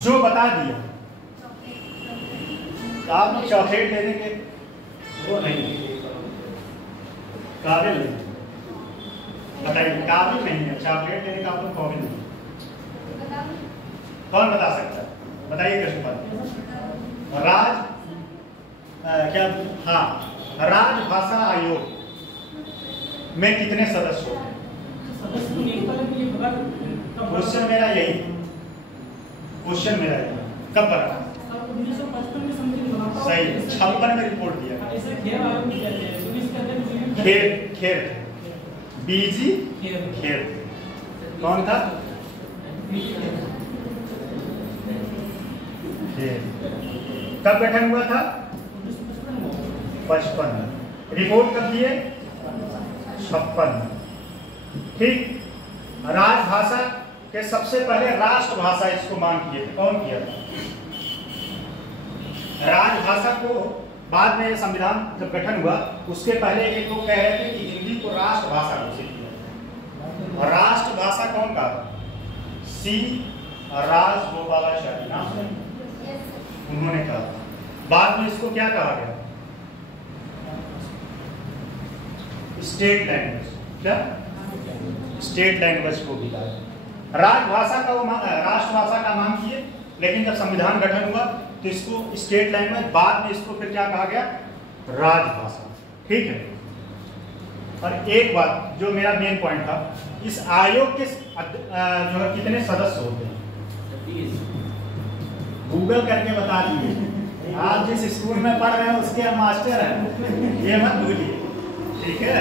जो बता दिया तो आप लोग चॉकलेट देने के वो नहीं काबिल नहीं, बताइए काबिल नहीं है चॉकलेट देने का, आप लोग काबिल नहीं। कौन बता सकता है? बताइए कैसे बात। राज क्या, हाँ, राजभाषा आयोग में कितने सदस्य होते हैं? क्वेश्चन मेरा यही, क्वेश्चन मेरा यही। कब बना? 1955 सही, 56 में रिपोर्ट दिया। खेर खेर बीजी खेर कौन था? खेर। कब गठन हुआ था? 55। रिपोर्ट कब दिए? 56। ठीक। राजभाषा के सबसे पहले राष्ट्रभाषा इसको मांग किए थे, कौन किया था? राजभाषा को बाद में संविधान जब गठन हुआ उसके पहले एक लोग कह रहे थे कि हिंदी को राष्ट्रभाषा घोषित किया। और राष्ट्रभाषा कौन कहा? सी राजगोपालाचारी नाम से उन्होंने कहा। बाद में इसको क्या कहा गया? State language. क्या? स्टेट लैंग्वेज को भी कहा। राजभाषा का वो राष्ट्रभाषा का मांग किए, लेकिन जब संविधान गठन हुआ तो इसको स्टेट लैंग्वेज, बाद में इसको फिर क्या कहा गया? राजभाषा। ठीक है। और एक बात जो मेरा मेन पॉइंट था, इस आयोग के जो है कितने सदस्य होते हैं? गूगल करके बता दीजिए। आप जिस स्कूल में पढ़ रहे हैं उसके मास्टर हैं, ये मत भूलिए। ठीक है,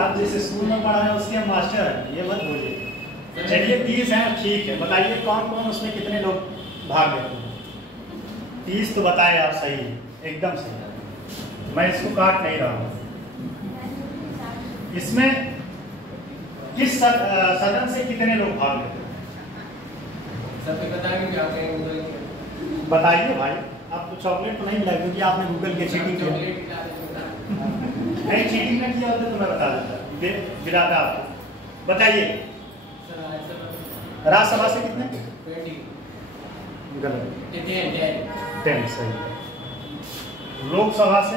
आप जिस स्कूल में पढ़ रहे हैं उसके मास्टर हैं, ये मत भूलिए। चलिए 30 हैं, ठीक है। बताइए कौन कौन उसमें कितने लोग भाग लेते हैं? 30 तो बताए आप, सही है, एकदम सही है। मैं इसको काट नहीं रहा हूँ। इसमें किस सदन से कितने लोग भाग लेते हैं? बताइए भाई। आपको चॉकलेट तो नहीं मिला क्योंकि आपने गूगल के चीटिंग किया। नहीं, चीटिंग नहीं किया होता तो मैं बता देता, गिराता आपको। बताइए राज्यसभा से कितने? गलत, 10 सही। लोकसभा से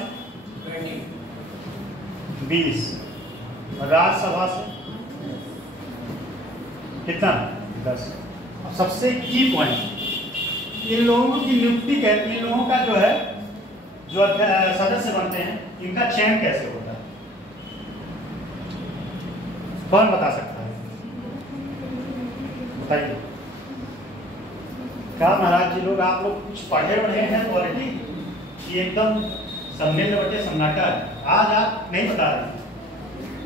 20। राज्यसभा से कितना? 10। अब सबसे की पॉइंट, इन लोगों की नियुक्ति, इन लोगों का जो है जो सदस्य बनते हैं, इनका चयन कैसे होता है? कौन बता सकता है? बताइए। क्या महाराज जी लोग, आप लोग कुछ पढ़े बढ़े हैं पॉलिटी कि एकदम समझे बटे सन्नाटा है? आज आप नहीं बता रहे,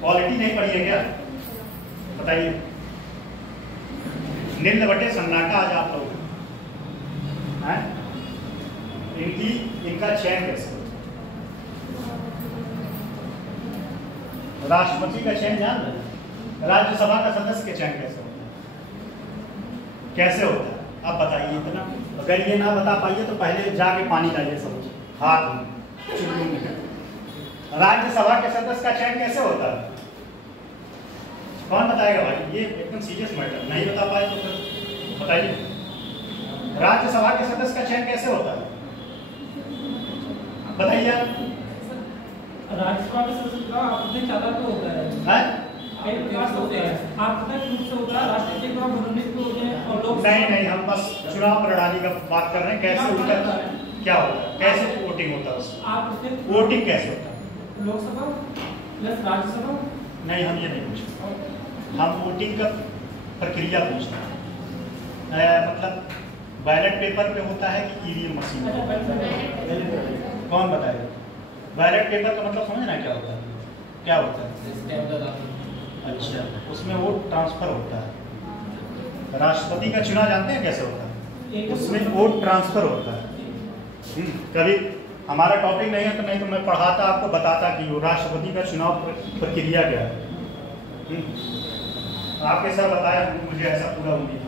पॉलिटी नहीं पढ़ी है क्या? बताइए। निम्न बटे सन्नाटा आज आप लोग हैं। इनका चयन कैसे? राष्ट्रपति का चयन जान रहे? राज्यसभा का सदस्य के चयन कैसे होता है? कैसे होता है आप बताइए। इतना अगर ये ना बता पाइए तो पहले जाके पानी लाइए सब हाथ में। राज्यसभा के सदस्य का चयन कैसे होता है? कौन बताएगा भाई? ये एकदम सीरियस मैटर, नहीं बता पाए तो फिर बताइए। राज्यसभा के सदस्य का चयन कैसे होता है? बताइए। राज्यसभा के सदस्य का अपने चालक तो होता है, कई प्रकार से होता है। आपका रूप से होता है, राष्ट्रपति के द्वारा मनोनीत होते हैं और लोग नहीं, हम बस चुनाव प्रणाली का बात कर रहे हैं। कैसे होता है? क्या होता है? कैसे वोटिंग होता है उसमें? आप उसके वोटिंग कैसे होता है? लोकसभा प्लस राज्यसभा? नहीं, हम ये नहीं पूछते, हम वोटिंग का प्रक्रिया पूछते हैं। मतलब बैलेट पेपर पे होता है कि ईवीएम मशीन? कौन बताएगा? बैलेट पेपर का मतलब समझना क्या होता है? क्या होता है? अच्छा, उसमें वोट ट्रांसफर होता है। राष्ट्रपति का चुनाव जानते हैं कैसे होता है? उसमें वोट ट्रांसफर होता है। कभी हमारा टॉपिक नहीं है तो नहीं तो मैं पढ़ाता, आपको बताता कि वो राष्ट्रपति का चुनाव प्रक्रिया क्या है। आपके सर बताया, मुझे ऐसा पूरा उम्मीद।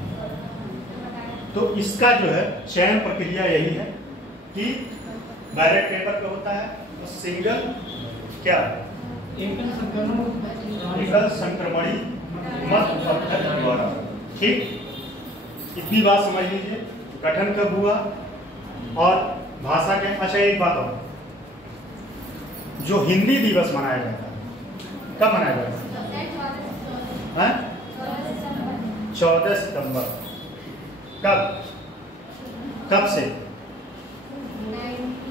तो इसका जो है चयन प्रक्रिया यही है कि बैलेट पेपर पे होता है तो सिंगल क्या? एकल संक्रमणी मत पत्थर द्वारा। ठीक। इतनी बात समझ लीजिए, गठन कब हुआ और भाषा के। अच्छा एक बात और, जो हिंदी दिवस मनाया जाता है कब मनाया जाता है? 14 सितंबर। कब से?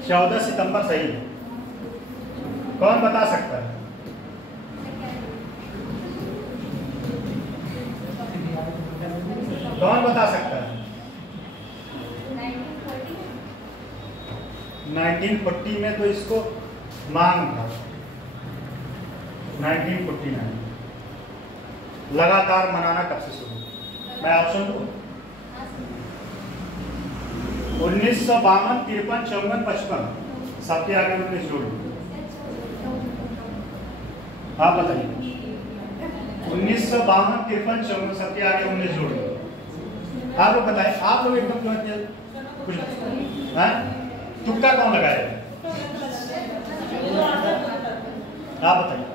14 सितंबर सही है। कौन बता सकता है? कौन बता सकता है? 1940 में तो इसको मांग था। 1949 लगातार मनाना कब से शुरू? मैं ऑप्शन दूं? 1952, 53, 54, 55। सबके आगे 19 जोड़। आप बताइए। 1952, 53, 54 सबके आगे 19 जोड़। आप लोग बताइए। आप लोग एकदम कुछ तुक्का कौन लगाएगा? आप बताइए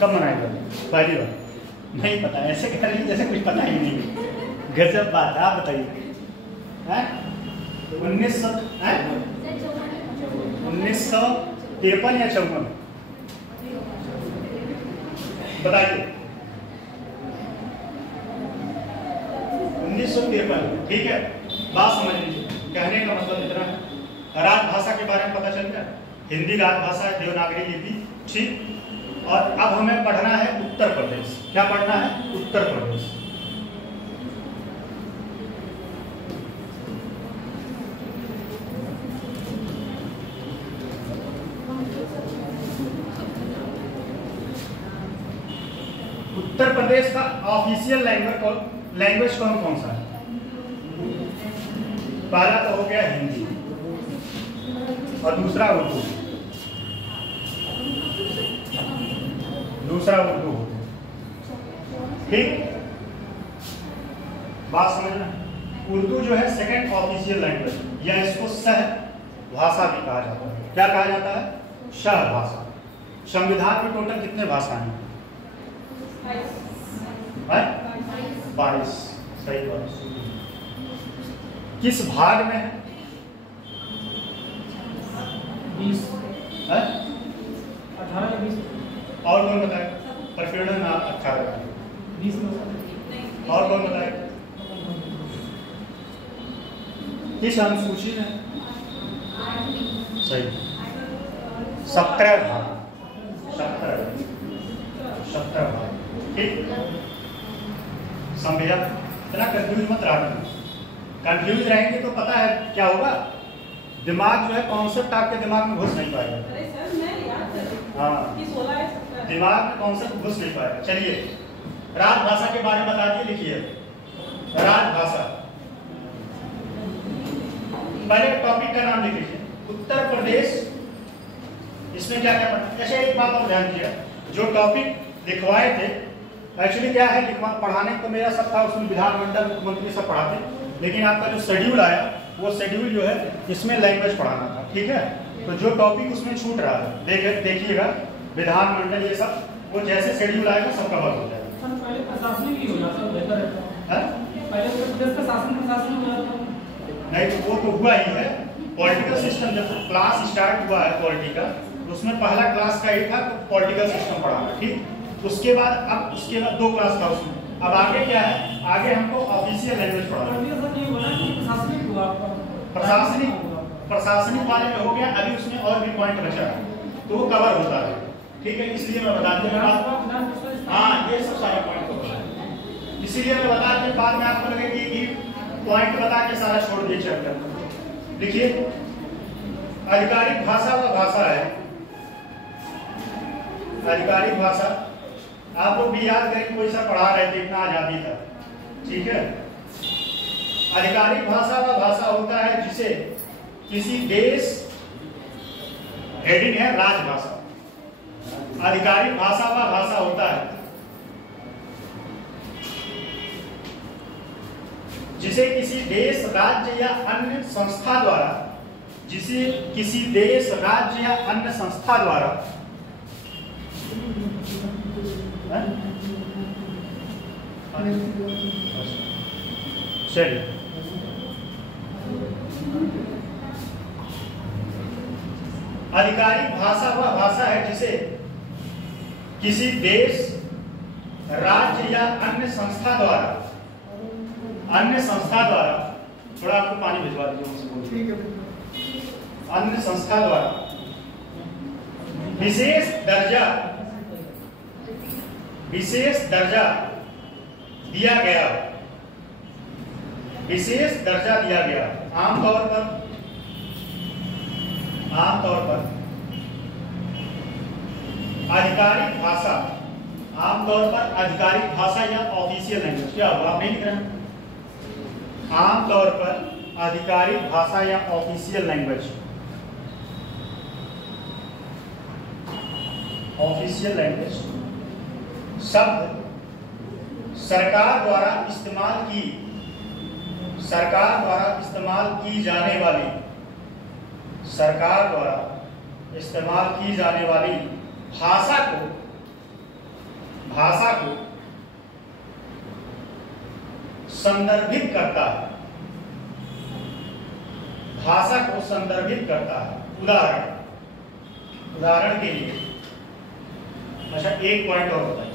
कब मनाएगा? पहली बार नहीं पता, ऐसे कह रही जैसे कुछ पता ही नहीं। गजब बात है। आप बताइए। 1953 या 54? बताइए। 1953। ठीक है, बात समझ लीजिए। कहने का मतलब इतना है, राजभाषा के बारे में पता चल गया। हिंदी राजभाषा है, देवनागरी लिपि। ठीक, और अब हमें पढ़ना है उत्तर प्रदेश। क्या पढ़ना है? उत्तर प्रदेश। उत्तर प्रदेश का ऑफिशियल लैंग्वेज कौन सा है? पहला तो हो गया हिंदी और दूसरा उर्दू। ठीक, बात समझना। उर्दू जो है सेकंड ऑफिशियल लैंग्वेज, या इसको सह भाषा भी कहा जाता है। क्या कहा जाता है? सह भाषा। संविधान में टोटल कितने भाषा हैं? 22। सही बात। किस भाग में है? 20, 18 या 20। और कौन बताए? प्रकीर्णन 18। 20 में और कौन बताए? किस अनुसूची में? सही। 17 भाग। 17 भाग। ठीक, समझिए। इतना कंफ्यूज मत रहना। कंफ्यूज रहेंगे तो पता है क्या होगा? दिमाग जो है कॉन्सेप्ट आपके दिमाग में घुस नहीं पाएगा। हाँ, दिमाग में कॉन्सेप्ट घुस नहीं पाएगा। चलिए, राजभाषा के बारे में बता दिए। लिखिए राजभाषा। पहले टॉपिक का नाम लिख लीजिए, उत्तर प्रदेश। इसमें क्या क्या पढ़ना? ऐसे एक बात और ध्यान दीजिए, जो टॉपिक लिखवाए थे एक्चुअली क्या है, पढ़ाने को मेरा सब था, उसमें विधानमंडल, मुख्यमंत्री सब पढ़ाते, लेकिन आपका जो शेड्यूल आया वो शेड्यूल जो है इसमें लैंग्वेज पढ़ाना था। ठीक है, तो जो टॉपिक उसमें छूट रहा है देखिएगा, विधानमंडल ये सब, वो जैसे शेड्यूल आएगा सब कवर हो जाएगा। पहले प्रशासनिक ही हो जाता है, बेहतर रहता है। पहले प्रदेश का शासन प्रशासन हो जाता है। नहीं, तो वो तो हुआ ही है। पॉलिटिकल सिस्टम जब क्लास स्टार्ट हुआ है पॉलिटिकल, उसमें पहला क्लास का ये था तो पॉलिटिकल सिस्टम पढ़ाना। ठीक, उसके बाद 2 क्लास था उसमें। अब आगे क्या है? आगे हमको ऑफिशियल लैंग्वेज पढ़ाना। प्रशासनिक वाले में हो गया, अभी उसमें और भी पॉइंट बचा है तो वो कवर होता है। ठीक है, इसलिए मैं बता दूं। हाँ, ये सब सारे पॉइंट होगा, इसीलिए मैं बता दूं। बाद में आपको लगे कि पॉइंट बता के सारा छोड़ दिए चैप्टर। देखिए, आधिकारिक भाषा व भाषा है। आधिकारिक भाषा आप लोग भी याद करें, कोई सा पढ़ा रहे थे, इतना आजादी था। ठीक है, आधिकारिक भाषा व भाषा होता है जिसे किसी देश, हेडिंग है राजभाषा। आधिकारिक भाषा व भाषा होता है जिसे किसी देश, राज्य या अन्य संस्था द्वारा, चलिए, आधिकारिक भाषा वह भाषा है जिसे किसी देश, राज्य या अन्य संस्था द्वारा थोड़ा आपको पानी भिजवा दीजिए मुझसे बोलिए, अन्य संस्था द्वारा विशेष दर्जा दिया गया, आमतौर पर आधिकारिक भाषा या ऑफिशियल लैंग्वेज। क्या हुआ, आप नहीं लिख रहे हैं? आमतौर पर आधिकारिक भाषा या ऑफिशियल लैंग्वेज, शब्द सरकार द्वारा इस्तेमाल की जाने वाली भाषा को संदर्भित करता है। उदाहरण के लिए, अच्छा एक पॉइंट और बताइए,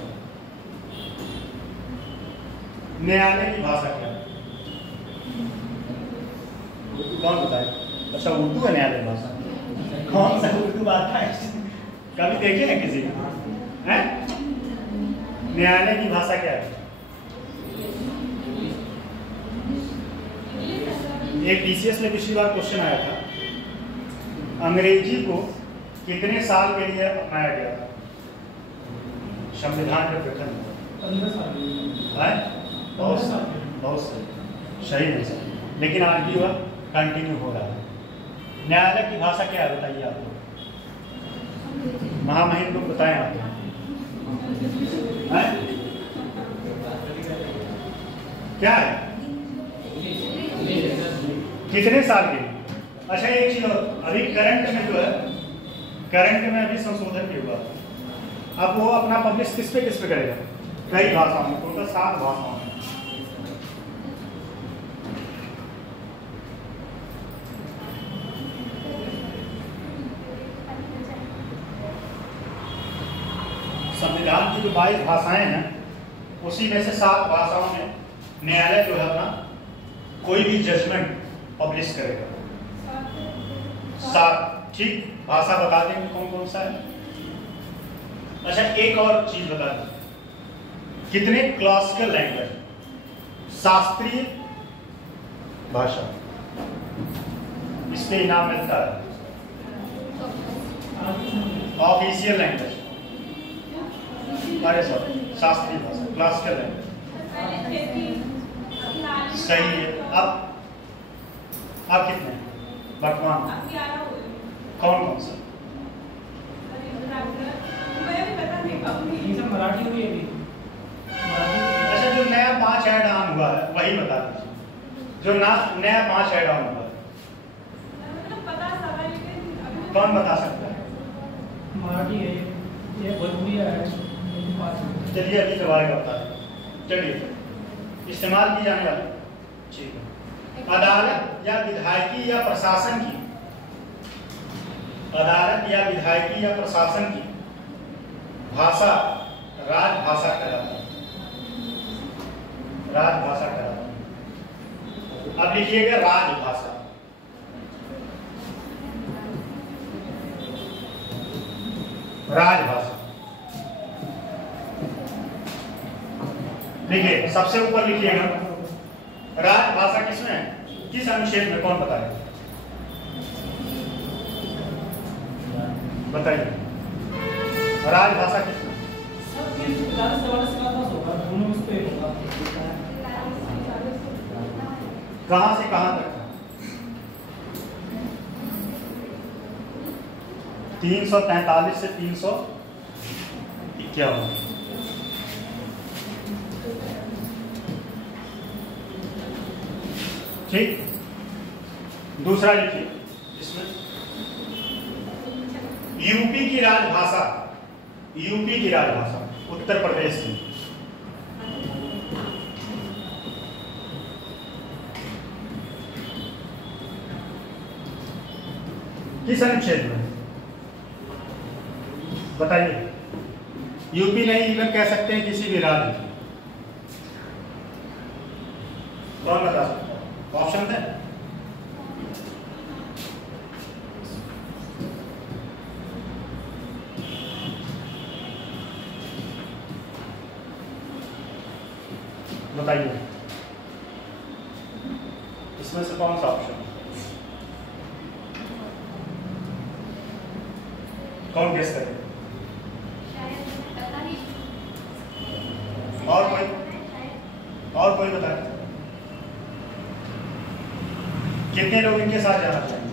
न्यायालय की भाषा क्या है? कौन बताए? अच्छा उर्दू है न्यायालय भाषा? कौन सा उर्दू आता है? कभी देखे हैं किसी हैं? न्यायालय की भाषा क्या है? एक DCS में पिछली बार क्वेश्चन आया था, अंग्रेजी को कितने साल के लिए अपनाया गया था संविधान के गठन में? 15 साल। बहुत सही है सर, लेकिन आज भी वह कंटिन्यू हो रहा है। न्यायालय की भाषा क्या है बताइए आप लोग, महामहिम लोग बताएं आप। क्या है? कितने साल के? अच्छा एक चीज और, अभी करंट में अभी संशोधन भी हुआ, अब वो अपना पब्लिश किस पे करेगा? कई भाषाओं में, टोटल 7 भाषाओं में। संविधान की जो 22 भाषाएं हैं, उसी में से 7 भाषाओं में न्यायालय जो है अपना कोई भी जजमेंट पब्लिश करेगा। 7 ठीक भाषा बता देंगे कौन कौन सा है। अच्छा एक और चीज बता दें, कितने क्लासिकल लैंग्वेज, शास्त्रीय भाषा, इसमें इनाम मिलता है? ऑफिशियल लैंग्वेज, अरे सर शास्त्रीय भाषा, क्लासिकल लैंग्वेज, सही है। अब कितने वर्तमान कौन सा? मराठी हुई अभी। अच्छा जो नया 5 ऐड ऑन हुआ है वही बता दीजिए, जो नया 5 ऐड ऑन हुआ है, कौन बता सकता है? मराठी है, ये भोजपुरी है। चलिए अभी करवाएगा बता दें। चलिए इस्तेमाल की जाने वाली, ठीक है, अदालत या विधायकी या प्रशासन की भाषा राजभाषा कहलाती है। अब लिखिएगा राजभाषा। देखिए सबसे ऊपर लिखिएगा राजभाषा किसमें है, किस अनुच्छेद में, कौन बताएगा? बताइए राजभाषा किसमें? कहां से कहां तक? 343 से 351। ठीक, दूसरा लिखिए इसमें यूपी की राजभाषा, उत्तर प्रदेश की। किस अनुच्छेद में बताइए? यूपी नहीं, इवन कह सकते हैं किसी भी राज्य। कौन बता सकता है? ऑप्शन है? बताइए इसमें से कौन सा ऑप्शन? कौन गेस करे? और कोई बताए? कितने लोग इनके साथ जाना चाहिए?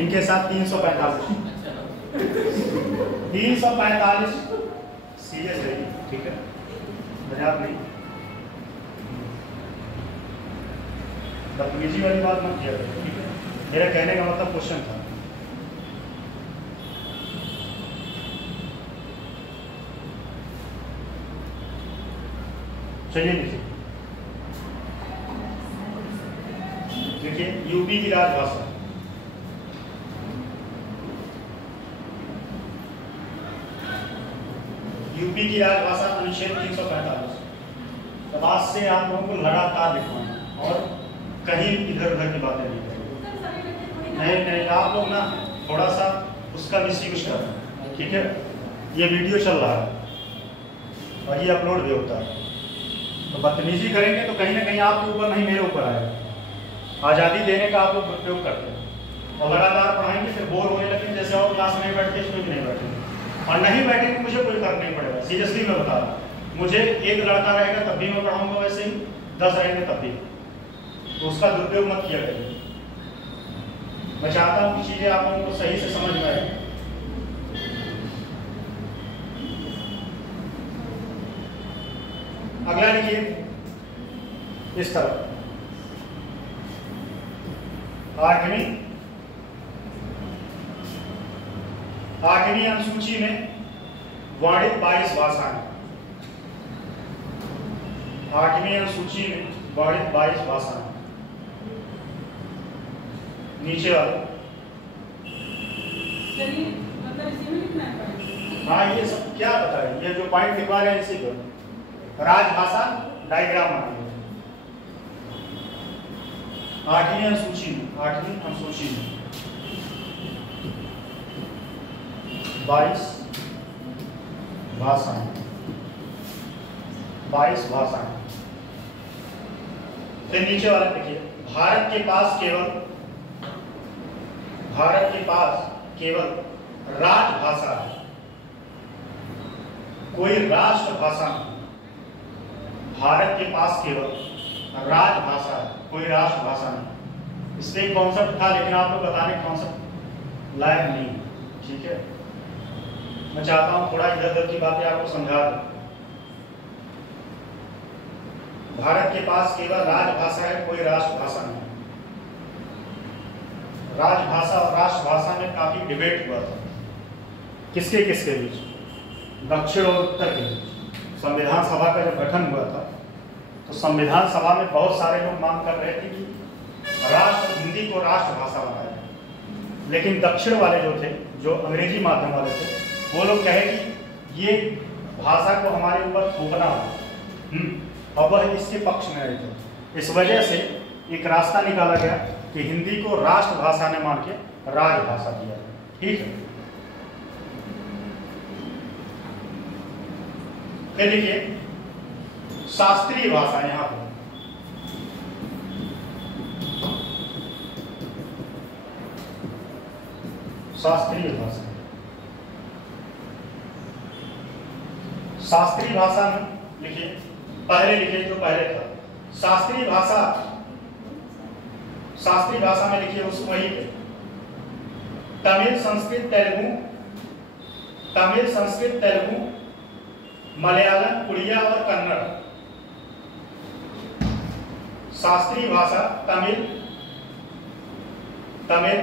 इनके साथ 345 सीरियस है, ठीक है, मजाक नहीं। बदतमीजी वाली बात मत किया, ठीक है? मेरा कहने का मतलब क्वेश्चन था। चलिए देखिए, यूपी की राजभाषा। यूपी की राजभाषा अनुच्छेद 345। तब आज से आप लोगों को लगातार लिखवाना और कहीं इधर उधर की बातें नहीं करेंगे। नहीं, आप लोग ना थोड़ा सा उसका मिसयूज कर रहे हैं, ठीक है? ये वीडियो चल रहा है और ये अपलोड भी होता है, तो बदतमीजी करेंगे तो कहीं ना कहीं आपके ऊपर नहीं मेरे ऊपर आएगा। आज़ादी देने का आप लोग उपयोग करते हैं और लगातार पढ़ाएंगे, फिर बोर होने लगेंगे, जैसे और क्लास में बैठते इसमें भी नहीं बैठेंगे और नहीं बैठेंगे, मुझे कोई फर्क नहीं पड़ेगा। सीरियसली मैं बता रहा हूँ, मुझे एक लड़का रहेगा तब भी मैं पढ़ाऊंगा वैसे ही, 10 रहेंगे तब भी, तो उसका दुरुपयोग मत किया करिए। मैं चाहता हूँ कि चीज़ें आप लोगों को सही से समझ में आए। अगला लिखिए इस तरह, 8वीं अनुसूची में वर्णित 22 भाषाएं। 8वीं अनुसूची में वर्णित 22 भाषाएं। नीचे वाले हाँ, ये सब क्या बताए? ये जो पॉइंट लिखवा रहे हैं इसी को राजभाषा डायग्राम बनाइए। 8वीं अनुसूची में 22 भाषाएं। 22 भाषाएं। फिर नीचे वाले देखिए, भारत के पास केवल राजभाषा है, कोई राष्ट्रभाषा नहीं। भारत के पास केवल राजभाषा है, कोई राष्ट्रभाषा नहीं। इससे एक कॉन्सेप्ट था, लेकिन आप लोग बताने कॉन्सेप्ट लायक नहीं, ठीक है? मैं चाहता हूं थोड़ा इधर उधर की बातें आपको समझा दूं। भारत के पास केवल राजभाषा है, कोई राष्ट्रभाषा नहीं। राजभाषा और राष्ट्रभाषा में काफी डिबेट हुआ था, किसके बीच? दक्षिण और उत्तर के बीच। संविधान सभा का जब गठन हुआ था तो संविधान सभा में बहुत सारे लोग मांग कर रहे थे कि हिंदी को राष्ट्रभाषा बनाया जाए, लेकिन दक्षिण वाले जो थे, जो अंग्रेजी माध्यम वाले थे, वो लोग कहे कि ये भाषा को हमारे ऊपर थोपना हो, और वह इसके पक्ष में रहे थे। इस वजह से एक रास्ता निकाला गया कि हिंदी को राष्ट्रभाषा ने मान के राजभाषा दिया, ठीक है? फिर देखिए शास्त्रीय भाषा, यहां पर शास्त्रीय भाषा। शास्त्रीय भाषा में लिखिए, पहले लिखिए जो पहले था शास्त्रीय भाषा में लिखिए उस वही पे तमिल, संस्कृत, तेलुगु, मलयालम, उड़िया और कन्नड़। शास्त्रीय भाषा तमिल,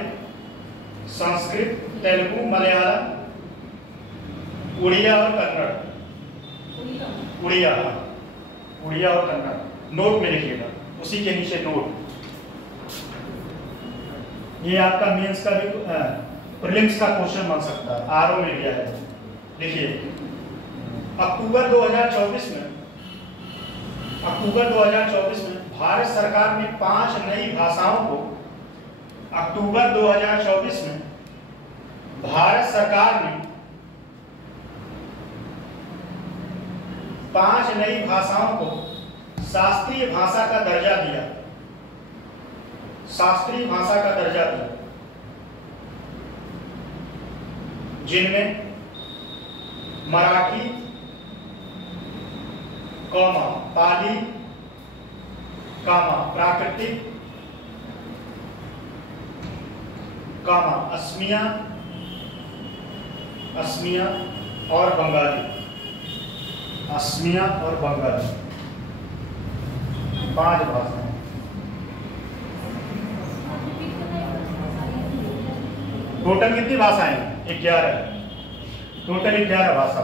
संस्कृत, तेलुगु, मलयालम, उड़िया और कन्नड़। उड़िया और कन्नड़। नोट में लिखिएगा, उसी के नीचे नोट। ये आपका मेंस का भी प्रीलिम्स का क्वेश्चन बन सकता है, आरओ में दिया है। देखिए अक्टूबर 2024 में भारत सरकार ने 5 नई भाषाओं को, अक्टूबर 2024 में भारत सरकार ने 5 नई भाषाओं को शास्त्रीय भाषा का दर्जा दिया, शास्त्रीय भाषा का दर्जा दिया, जिनमें मराठी, पाली, प्राकृतिक, असमिया और बंगाली, 5 भाषाएं। टोटल कितनी भाषाएं? 11। टोटल 11 भाषा।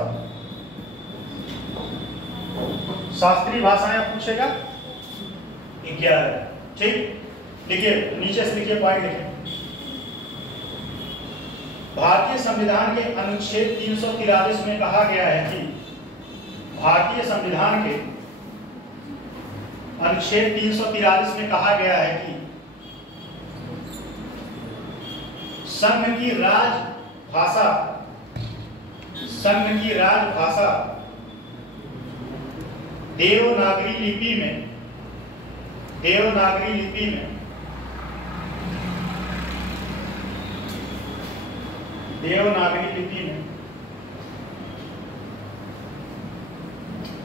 शास्त्रीय भाषाएं पूछेगा 11। ठीक, लिखिए नीचे से, लिखिए पॉइंट लिखिए। भारतीय संविधान के अनुच्छेद 343 में कहा गया है कि भारतीय संविधान के अनुच्छेद 343 में कहा गया है कि संघ की राजभाषा देवनागरी लिपि में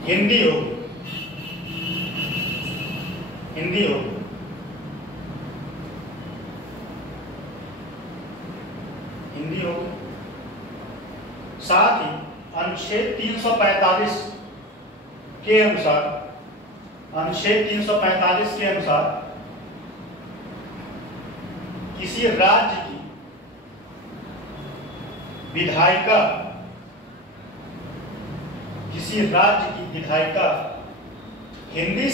हिंदी होगी। साथ ही अनुच्छेद 345 के अनुसार किसी राज्य की विधायिका हिंदी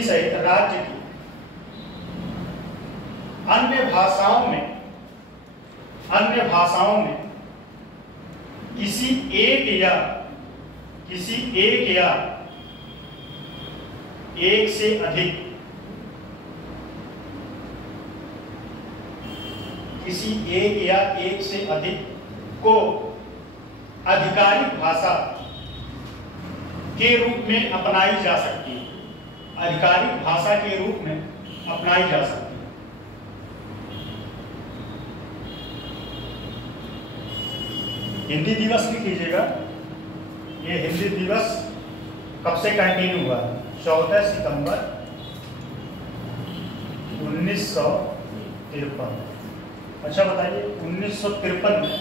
सहित राज्य की अन्य भाषाओं में किसी एक या एक से अधिक को आधिकारिक भाषा के रूप में अपनाई जा सकती है। आधिकारिक भाषा के रूप में अपनाई जा सकती है। हिंदी दिवस लिख लीजिएगा। ये हिंदी दिवस कब से कंटिन्यू हुआ? 14 सितंबर 1953। अच्छा बताइए, 1953 में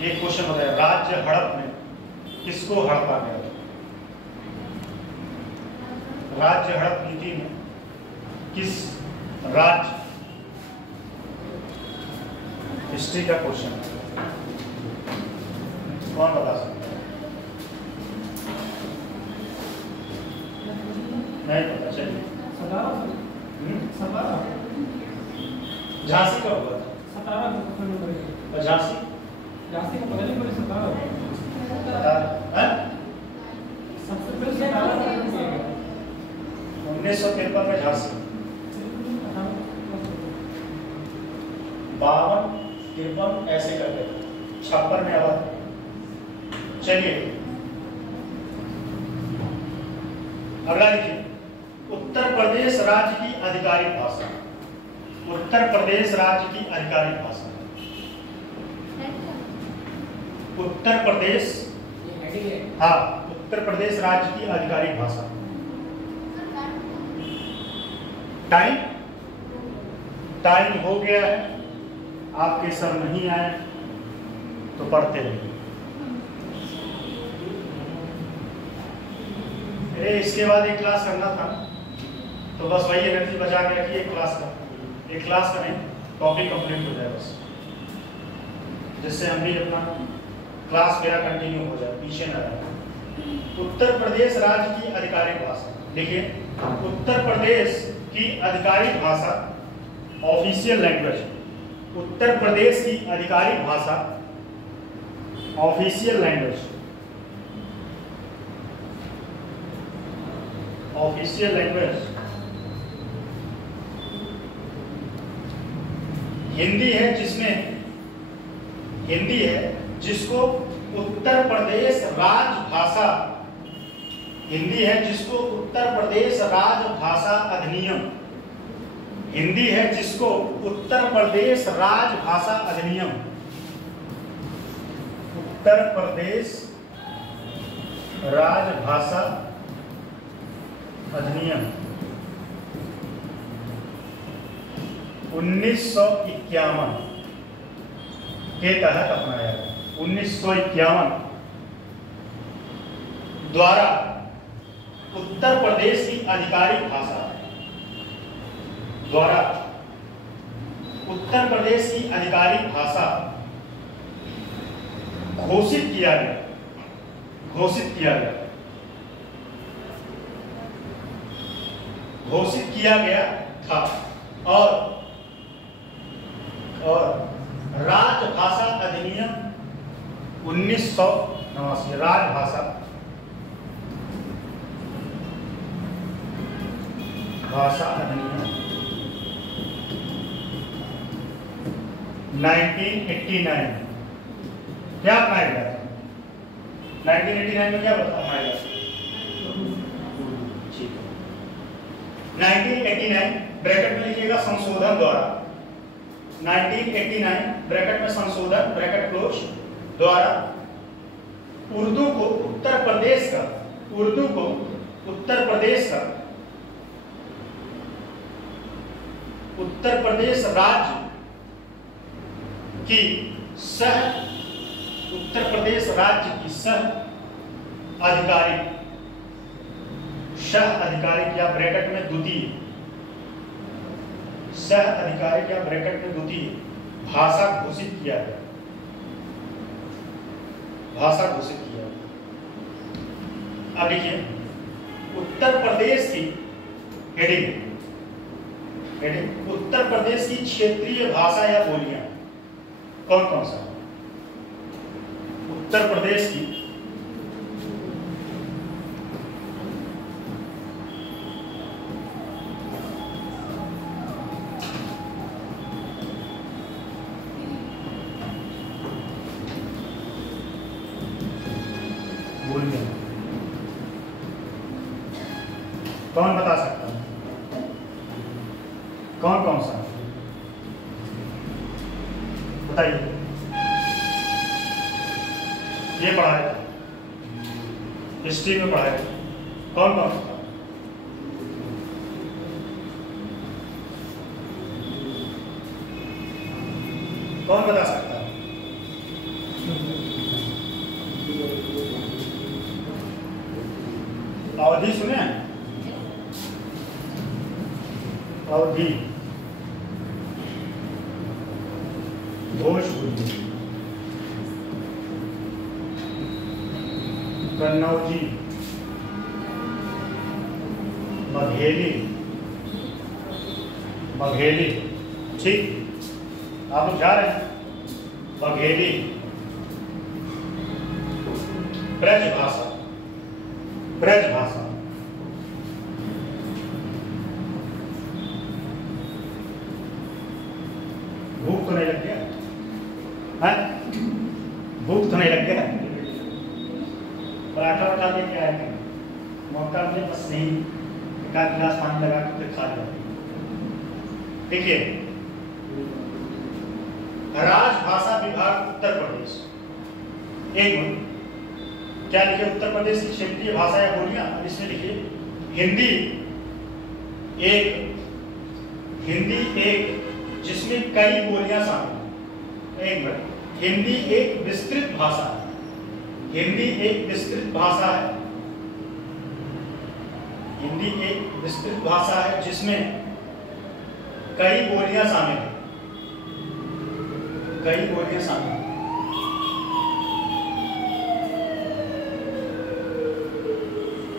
एक क्वेश्चन बताया, राज्य हड़प में किसको हड़पा गया? राज्य हड़प नीति में किस राज्य? हिस्ट्री का क्वेश्चन, कौन बता सकता है? नहीं पता, चलिए। झांसी का हुआ था? 17 झांसी का पहले कोई 17 सबसे पहले 1953 में झांसी, 52, 53 ऐसे करके 56 में आवा। चलिए अगला लिखिए, उत्तर प्रदेश राज्य की आधिकारिक भाषा। उत्तर प्रदेश राज्य की आधिकारिक भाषा, उत्तर प्रदेश, हाँ, उत्तर प्रदेश राज्य की आधिकारिक भाषा। टाइम हो गया है, आपके सर नहीं आए तो पढ़ते रहिए। इसके बाद एक क्लास करना था, तो बस वही एनर्जी बचा के रखिए। एक क्लास करें, टॉपिक कंप्लीट हो जाए बस, जिससे हम भी अपना क्लास मेरा कंटिन्यू हो जाए, पीछे ना रहे। उत्तर प्रदेश राज्य की आधिकारिक भाषा, देखिए उत्तर प्रदेश की आधिकारिक भाषा ऑफिशियल लैंग्वेज, उत्तर प्रदेश की आधिकारिक भाषा official language, official language Hindi है, जिसमें हिंदी है जिसको उत्तर प्रदेश राजभाषा, हिंदी है जिसको उत्तर प्रदेश राजभाषा अधिनियम, हिंदी है जिसको उत्तर प्रदेश राजभाषा अधिनियम, उत्तर प्रदेश राजभाषा अधिनियम 1951 के तहत अपनाया गया। 1951 द्वारा उत्तर प्रदेश की आधिकारिक भाषा, द्वारा उत्तर प्रदेश की आधिकारिक भाषा घोषित किया गया, घोषित किया गया, घोषित किया गया था। और राजभाषा अधिनियम 1989, राजभाषा भाषा अधिनियम 1989 क्या अपनाया गया था? 1989 में क्या अपनाया गया? 1989 ब्रैकेट में लिखिएगा संशोधन द्वारा, 1989 ब्रैकेट में संशोधन ब्रैकेट क्लोज द्वारा उर्दू को उत्तर प्रदेश का, उर्दू को उत्तर प्रदेश का, उत्तर प्रदेश राज्य की सह, उत्तर प्रदेश राज्य की सह आधिकारिक, सह आधिकारिक या ब्रैकेट में द्वितीय, सह आधिकारिक या ब्रैकेट में द्वितीय भाषा घोषित किया गया, भाषा घोषित किया गया। अब देखिए उत्तर प्रदेश की हेडिंग, हेडिंग उत्तर प्रदेश की क्षेत्रीय भाषा या बोलियां कौन कौन सा? उत्तर प्रदेश की बोलियां कौन बता सकता है? कौन कौन सा बताइए? ये पढ़ा है, हिस्ट्री में पढ़ा है, कौन कौन सा? कौन बता सकता है? अवधि सुने? अवधि, भोजपुरी, कन्नौजी, बघेली, बघेली, ठीक आप लोग जा रहे हैं। बघेली, ब्रज भाषा, ब्रज भाषा, भूख तो नहीं लग गया? भूख तो नहीं लग गया? पराठा वठा लेके आए, मौका मिले बस नहीं, एक आध गिलास पानी लगा के फिर खा लिया। देखिए राजभाषा विभाग उत्तर प्रदेश, एक मिनट क्या लिखे? उत्तर प्रदेश की क्षेत्रीय भाषा या बोलियां, इसमें लिखिए हिंदी एक, हिंदी एक जिसमें कई बोलियां शामिल हैं। एक मिनट, हिंदी एक विस्तृत भाषा है, हिंदी एक विस्तृत भाषा है, हिंदी एक विस्तृत भाषा है जिसमें कई बोलियां शामिल हैं, कई बोलियां शामिल हैं।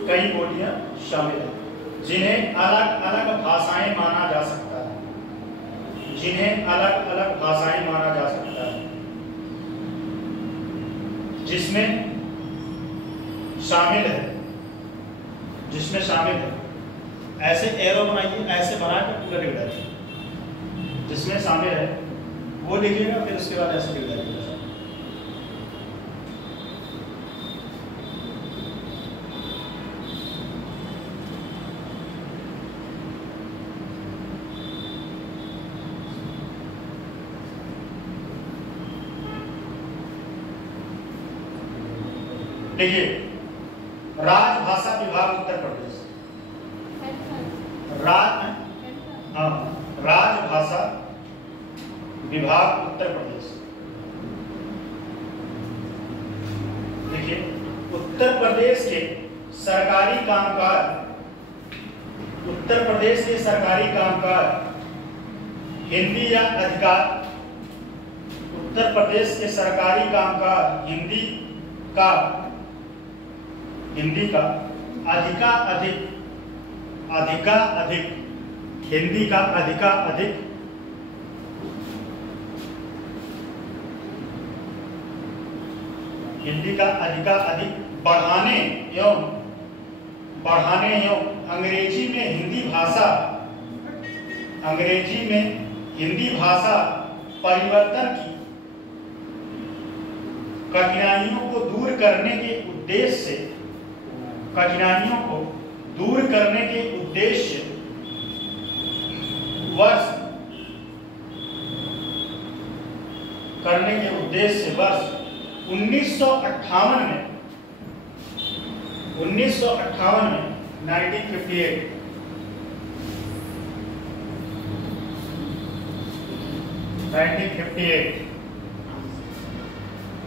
कई बोलियां शामिल हैं, जिन्हें अलग अलग भाषाएं माना जा सकता है, जिन्हें अलग अलग भाषाएं माना जा सकता है, जिसमें शामिल है, जिसमें शामिल है, ऐसे एरो बनाइए, ऐसे बनाकर पूरा लिख दीजिए, जिसमें शामिल है वो लिखिएगा, फिर उसके बाद ऐसे लिख दीजिएगा। देखिए, राजभाषा विभाग उत्तर प्रदेश, राजभाषा विभाग उत्तर प्रदेश। देखिए, उत्तर प्रदेश के सरकारी कामकाज, उत्तर प्रदेश के सरकारी कामकाज हिंदी या अधिकार, उत्तर प्रदेश के सरकारी कामकाज हिंदी का अधिकाधिक, हिंदी का अधिकाधिक हिंदी का अधिकाधिक बढ़ाने एवं अंग्रेजी में हिंदी भाषा परिवर्तन की कठिनाइयों को दूर करने के उद्देश्य से, वर्ष 1958 में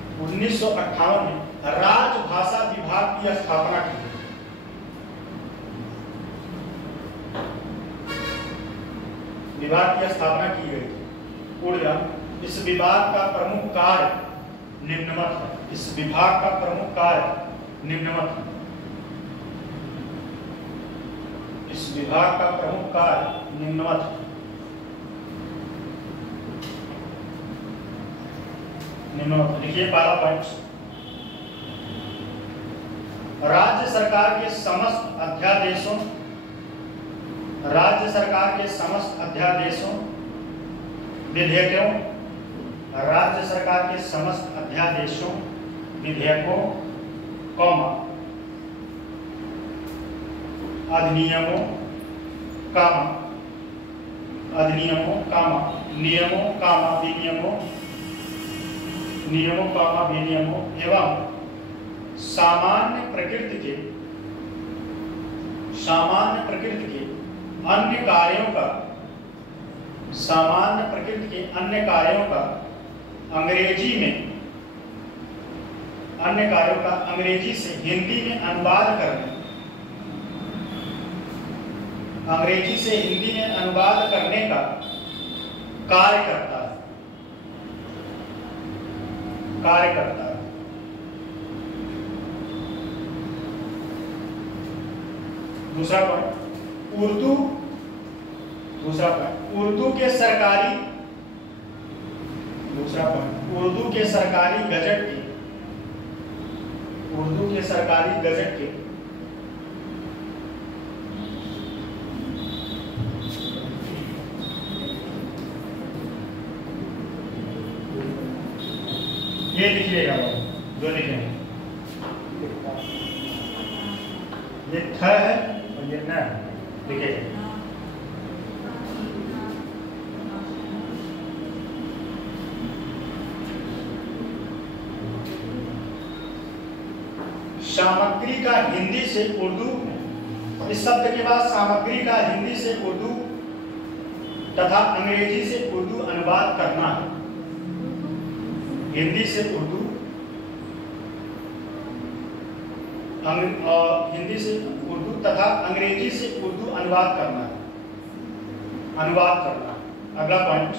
1958 में राजभाषा विभाग की स्थापना की। विभाग की स्थापना की गई थी। उड़ गया। इस विभाग का प्रमुख कार्य निम्नवत है। इस विभाग का प्रमुख कार्य निम्नवत है। इस विभाग का प्रमुख कार्य निम्नवत है। निम्नवत लिखिए पहला पॉइंट। राज्य सरकार के समस्त अध्यादेशों, राज्य सरकार के समस्त अध्यादेशों, विधेयकों, राज्य सरकार के समस्त अध्यादेशों, विधेयकों, कॉमा, अधिनियमों, कामा, अधिनियमों, कामा, नियमों, कामा, विनियमों, नियमों, कामा, विनियमों एवं सामान्य प्रकृति के अन्य कार्यों का, सामान्य प्रकृति के अन्य कार्यों का अंग्रेजी में, अन्य कार्यों का अंग्रेजी से हिंदी में अनुवाद करने, अंग्रेजी से हिंदी में अनुवाद करने का कार्य करता है, कार्य करता है। दूसरा पॉइंट, उर्दू, दूसरा पॉइंट, उर्दू के सरकारी, दूसरा पॉइंट, उर्दू के सरकारी गजट के, उर्दू के सरकारी गजट के ये लिखिएगा जो लिखेंगे, ये थ है और ये न है, लिखिएगा। सामग्री का हिंदी से उर्दू, इस शब्द के बाद सामग्री का हिंदी से उर्दू तथा अंग्रेजी से उर्दू अनुवाद करना है। हिंदी से उर्दू, हिंदी से उर्दू तथा अंग्रेजी से उर्दू अनुवाद करना है, अनुवाद करना है। अगला पॉइंट,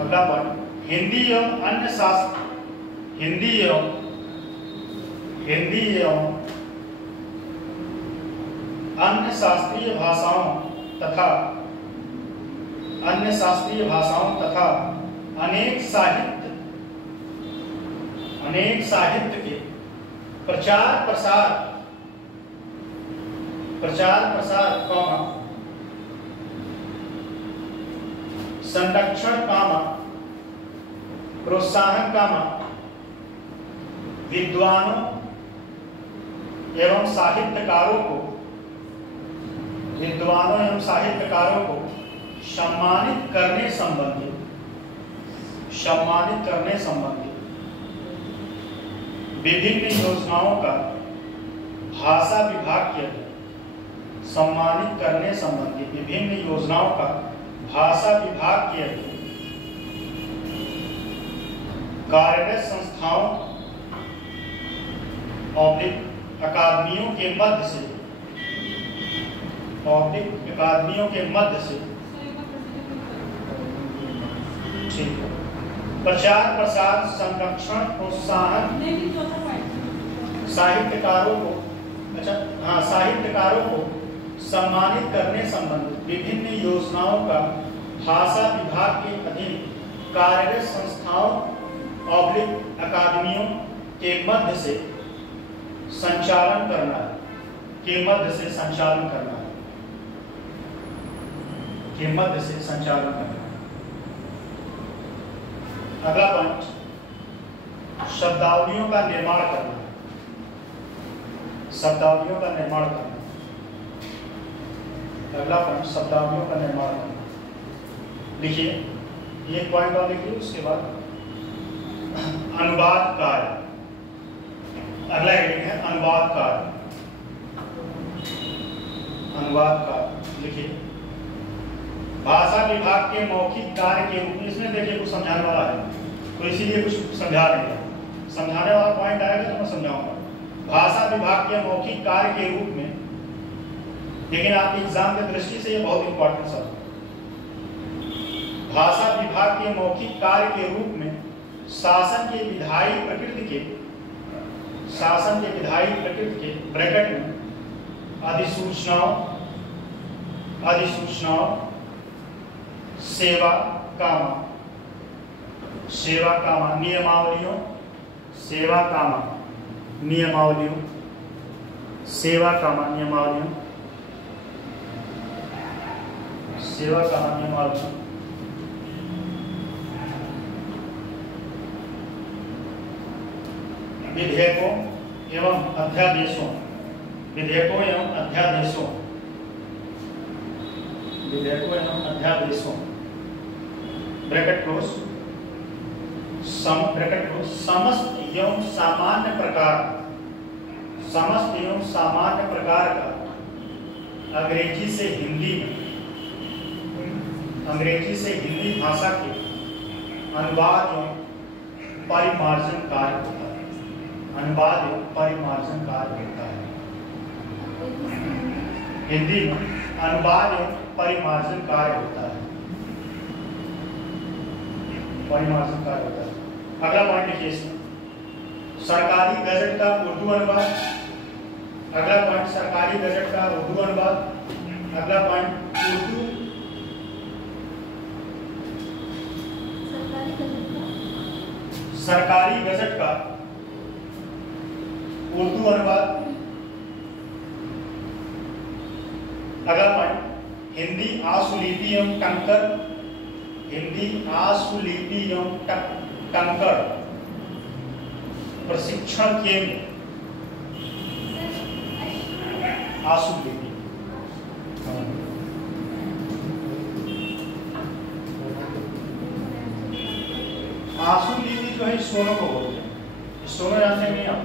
अगला पॉइंट, हिंदी एवं अन्य शास्त्र, हिंदी हिंदी एवं अन्य शास्त्रीय भाषाओं तथा अनेक साहित्य के प्रचार प्रसार संरक्षण प्रोत्साहन विद्वानों एवं साहित्यकारों को सम्मानित करने संबंधी विभिन्न योजनाओं का भाषा विभाग के कार्यरत संस्थाओं अकादमियों के मध्य से प्रचार प्रसार संरक्षण प्रोत्साहन साहित्यकारों को सम्मानित करने संबंधित विभिन्न योजनाओं का भाषा विभाग के अधीन कार्यरत संस्थाओं अकादमियों के मध्य से संचालन करना अगला पॉइंट शब्दावलियों का निर्माण करना। अगला पॉइंट शब्दावलियों का निर्माण करना। लिखिए, एक पॉइंट और लिखिए, उसके बाद अनुवाद कार्य। अगला हेडिंग है अनुवाद कार्य। लिखिए, भाषा विभाग के मौखिक कार्य के रूप में, इसमें देखिए कुछ समझाने वाला है तो इसीलिए कुछ समझा देंगे। समझाने वाला पॉइंट आएगा तो मैं समझाऊंगा। भाषा विभाग के मौखिक कार्य के रूप में, लेकिन आपके एग्जाम की दृष्टि से ये बहुत इंपॉर्टेंट शब्द। भाषा विभाग के मौखिक कार्य के रूप में शासन के विधायी प्रकृति के ब्रैकेट में अधिसूचनाओं सेवा नियमावलियों विधेयकों एवं अध्यादेशों ब्रैकेट क्लोज समस्त एवं सामान्य प्रकार का अंग्रेजी से हिंदी भाषा के अनुवाद एवं परिमार्जन कार्य होता है। हिंदी में अनुवाद एवं परिमार्जन कार्य होता है। अगला पॉइंट लिखिए इसमें, सरकारी गजट का उर्दू अनुवाद। अगला पॉइंट सरकारी गजट का उर्दू अनुवाद। अगला पॉइंट सरकारी गजट का उर्दू अनुवाद। अगला पॉइंट हिंदी आशुलिपि एवं टंकर प्रशिक्षण केंद्र आशुलिपि। आशुलिपि जो है स्टोनो को बोलते हैं। स्टोनो जानते नहीं आप?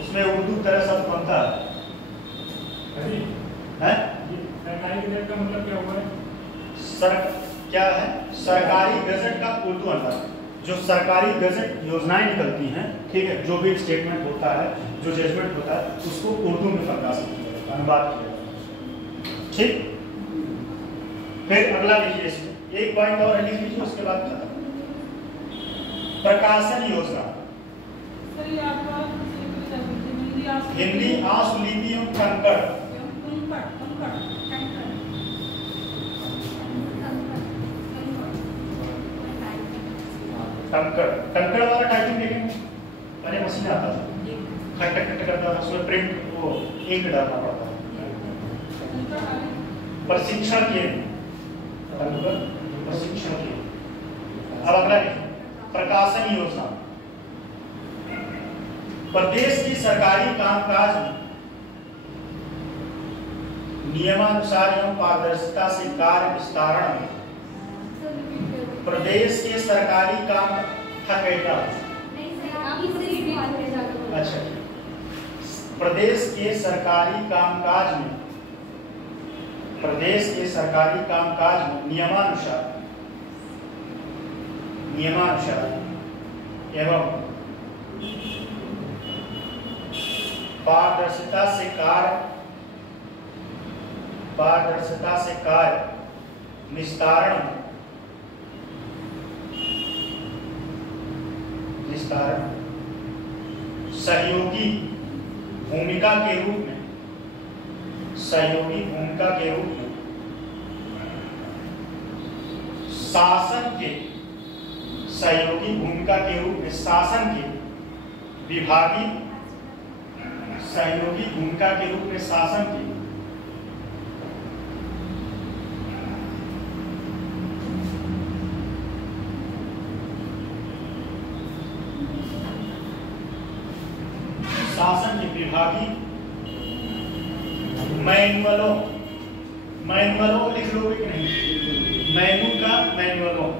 उसमें उर्दू तरह शब्द बनता है। सरकारी गजट का मतलब क्या हुआ है? क्या है? सरकारी गजट का उर्दू अनुवाद। जो सरकारी गजट योजनाएं निकलती हैं, ठीक है, जो भी स्टेटमेंट होता है, जो जजमेंट होता है, उसको उर्दू में प्रकाशित किया जाता है, अनुवाद किया जाता है। ठीक, फिर अगला लिखिए, इसमें एक पॉइंट और लिख लीजिए, उसके बाद खत्म। प्रकाशन योजना। हिंदी आंसुलिपि एवं कंकड़। कंकड़ वाला टाइपिंग देखेंगे, पहले मशीन आता था, खट खट खट करता था, उसमें प्रिंट वो इंक डालना पड़ता था। प्रशिक्षण के प्रशिक्षण के। अब अगला प्रकाशन योजना। प्रदेश की सरकारी कामकाज में नियमानुसार एवं पारदर्शिता से कार्य विस्तारण में प्रदेश के सरकारी काम अच्छा, प्रदेश के सरकारी कामकाज में नियमानुसार एवं पारदर्शिता से कार्य निस्तारण सहयोगी भूमिका के रूप में शासन के विभागीय सहयोगी भूमिका के रूप में शासन के विभागीय मैनुअलों लिख लोगे कि नहीं? मैनुअलों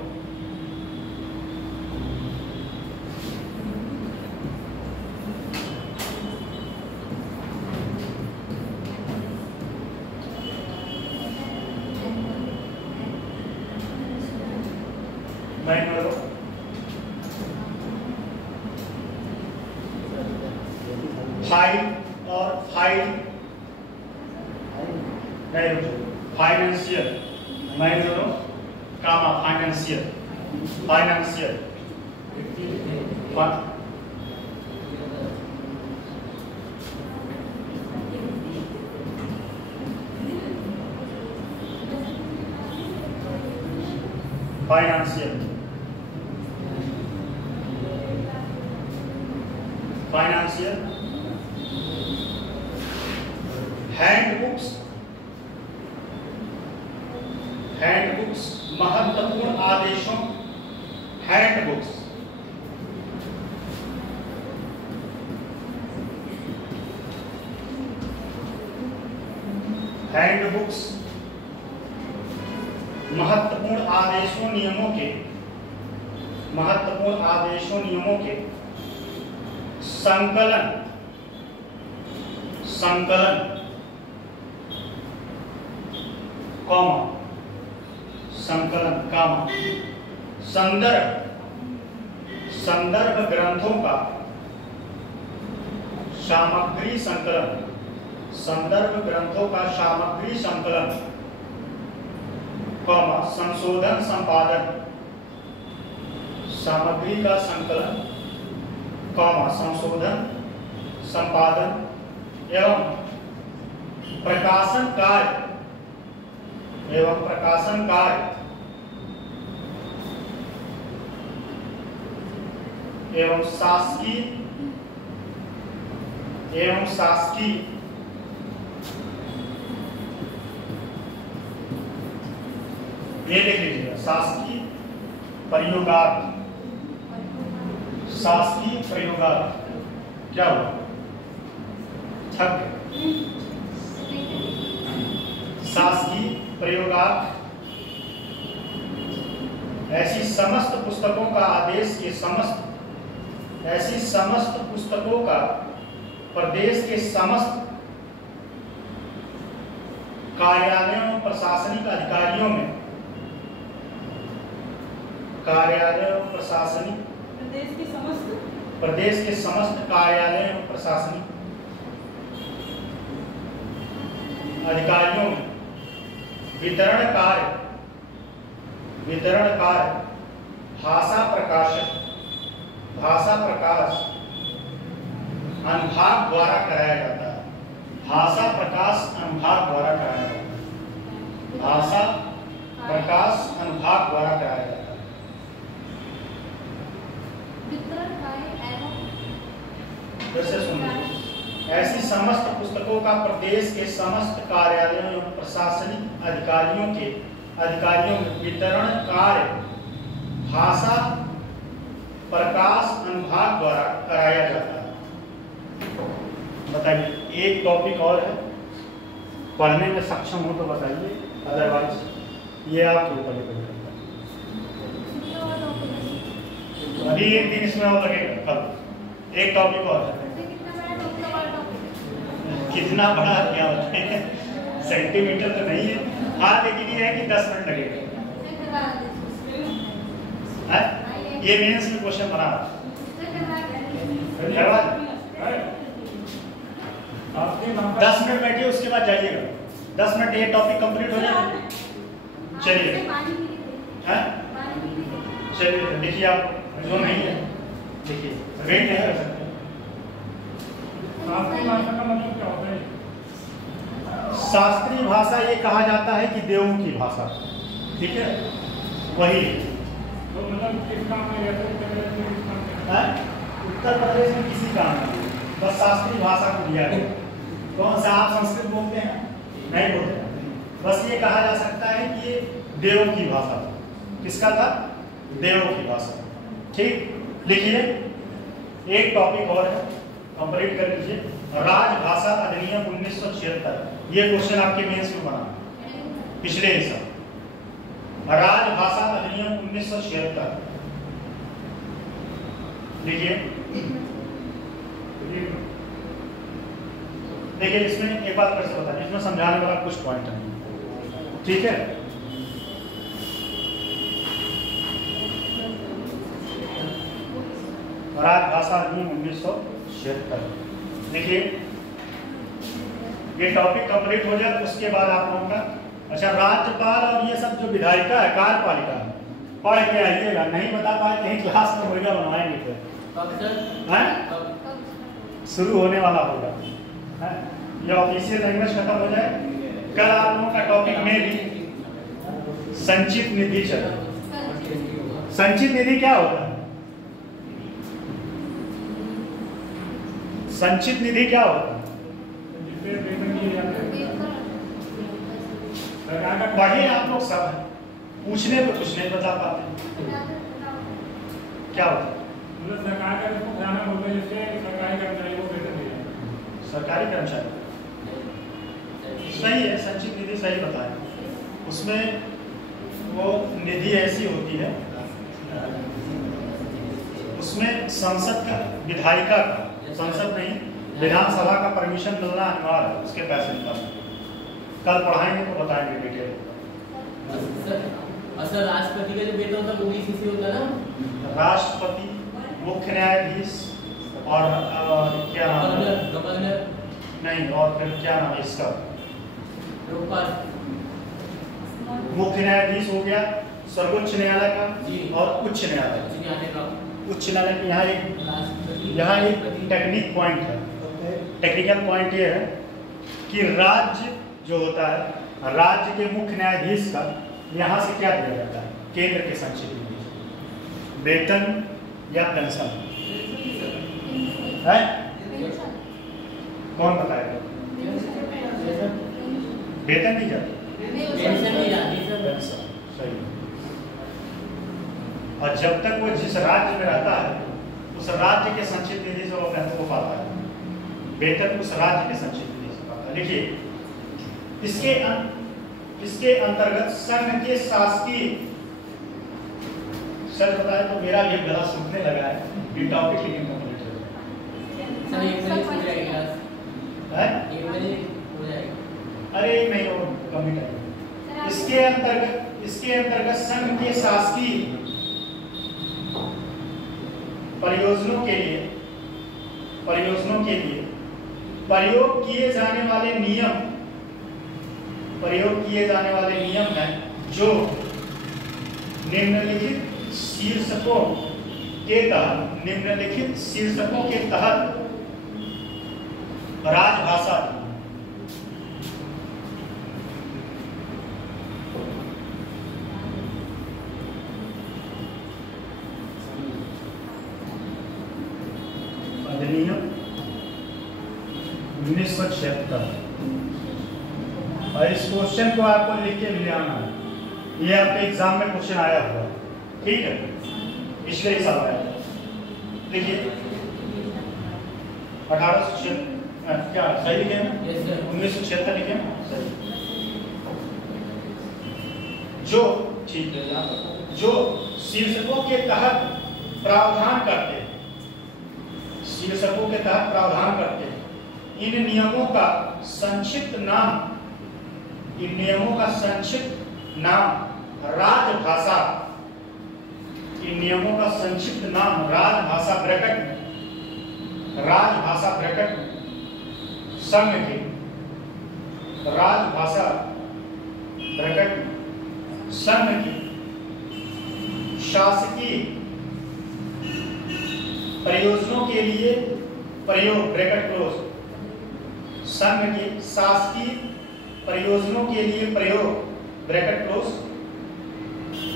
फाइनेंशियल हैंडबुक्स महत्वपूर्ण आदेशों हैंडबुक्स महत्वपूर्ण आदेशों नियमों के संकलन संदर्भ ग्रंथों का सामग्री संकलन संशोधन संपादन सामग्री का संकलन संशोधन संपादन एवं प्रकाशन कार्य एवं शासकीय ये देख लीजिएगा, शासकीय प्रयोगार्थ क्या हुआ? शासकीय प्रयोगार्थ ऐसी समस्त पुस्तकों का प्रदेश के समस्त कार्यालयों और प्रशासनिक अधिकारियों में प्रदेश के समस्त कार्यालय और प्रशासनिक अधिकारियों में वितरण कार्य भाषा प्रकाश अनुभाग द्वारा कराया जाता है। भाषा प्रकाश अनुभाग द्वारा कराया जाता है। भाषा प्रकाश अनुभाग द्वारा कराया जाता है। जैसे सुनिए, ऐसी समस्त पुस्तकों का प्रदेश के समस्त कार्यालयों एवं प्रशासनिक अधिकारियों में वितरण कार्य भाषा प्रकाश अनुभाग द्वारा कराया जाता है। बताइए, एक टॉपिक और है, पढ़ने में सक्षम हो तो बताइए, अदरवाइज ये आपके ऊपर डिपेंड करता है। अभी एक दिन इसमें और लगेगा, कल एक टॉपिक और है। कितना बड़ा क्या होता है, सेंटीमीटर तो नहीं है। हाँ, लेकिन ये है कि 10 मिनट लगेगा। ये मेंस में क्वेश्चन बना 10 मिनट बैठिए, उसके बाद जाइएगा। 10 मिनट ये टॉपिक कंप्लीट हो जाएगा। चलिए चलिए, देखिए आप जो नहीं है, देखिए वेट नहीं कर सकते। शास्त्रीय भाषा का मतलब क्या होता है? शास्त्रीय भाषा ये कहा जाता है कि देवों की भाषा, ठीक है, वही। तो मतलब किस काम में है? उत्तर प्रदेश में किसी काम में, बस शास्त्रीय भाषा को दिया गया। कौन सा? आप संस्कृत बोलते हैं? नहीं बोलते। बस ये कहा जा सकता है कि ये देवों की भाषा। किसका था? देवों की भाषा। ठीक, लिखिए, एक टॉपिक और है, कंप्लीट कर लीजिए। राजभाषा अधिनियम 1976, ये क्वेश्चन आपके मेंस में बना पिछले हिसाब। राजभाषा अधिनियम 1976 लिखिए। देखिए, इसमें एक बात कैसे बता, इसमें समझाने वाला कुछ पॉइंट है, ठीक है। राजभाषा अधिनियम 1976 देखिए, ये टॉपिक कंप्लीट हो जाए उसके बाद आप लोगों का, अच्छा, राज्यपाल और ये सब जो विधायिका है, कार्यपालिका है, पढ़ के आइएगा। नहीं बता पाए कहीं क्लास में होगा, बनवाएंगे फिर शुरू होने वाला होगा। ये ऑफिशियल लैंग्वेज खत्म हो जाए, कल आप लोगों का टॉपिक में भी संचित निधि चले। संचित निधि क्या होता है? संचित निधि क्या होता है? पढ़े आप लोग सब, पूछने पे कुछ नहीं बता पाते। क्या होता है? मतलब सरकार का इसको खजाना बोलते हैं, जिससे सरकारी कर्मचारी को वेतन दिया जाता है। सरकारी कर्मचारी, सही है, संचित निधि सही बताया। उसमें वो निधि ऐसी होती है, उसमें संसद का, विधायिका का, संसद नहीं, विधानसभा का परमिशन मिलना अनिवार्य है, उसके पैसे निकालने। कल पढ़ाएंगे तो बताएंगे डिटेल। सर, राष्ट्रपति का जो वेतन होता है वो भी इसी से होता है ना? राष्ट्रपति, मुख्य न्यायाधीश और क्या नाम है? गवर्नर नहीं, और फिर क्या नाम है इसका? लोकपाल। मुख्य न्यायाधीश हो गया, सर्वोच्च न्यायालय का और उच्च न्यायालय का। उच्च न्यायालय के यहाँ एक टेक्निक पॉइंट है, टेक्निकल पॉइंट ये है कि राज्य जो होता है, राज्य के मुख्य न्यायाधीश का यहाँ से क्या दिया जाता है? केंद्र के संचित निधि, वेतन या पेंशन है? कौन बताएगा? वेतन नहीं जाता, पेंशन, सही। और जब तक वो जिस राज्य में रहता है, उस राज्य के संचित निधि से वो पेंशन को पाता है, वेतन उस राज्य के संचित निधि से पाता है। देखिए, इसके अंतर्गत संघ के शासकीय, सर बताए तो मेरा भी गला सूखने लगा है, ये टॉपिक लेकिन कंप्लीट हो जाएगा। अरे नहीं, और कम ही टाइम। इसके अंतर्गत संघ के शासकीय परियोजनाओं के लिए प्रयोग किए जाने वाले नियम हैं जो निम्नलिखित शीर्षकों के तहत अधिनियम 1976। और इस क्वेश्चन को आपको लिख के भी आना है, ये आपके एग्जाम में क्वेश्चन आया हुआ, ठीक है, पिछले ही साल आया। देखिए 1876 क्या सही लिखे ना? 1976 लिखे ना? सही। जो ठीक है, जो शीर्षकों के तहत प्रावधान करते हैं, शीर्षकों के तहत प्रावधान करते हैं, इन नियमों का संक्षिप्त नाम, इन नियमों का संक्षिप्त नाम राजभाषा, इन नियमों का संक्षिप्त नाम राजभाषा ब्रैकेट, राजभाषा ब्रैकेट संघ के, राजभाषा ब्रैकेट संघ की शासकीय प्रयोजनों के लिए प्रयोग ब्रैकेट क्लोज, संघ के शासकीय प्रयोजनों के लिए प्रयोग ब्रैकेट क्लोज,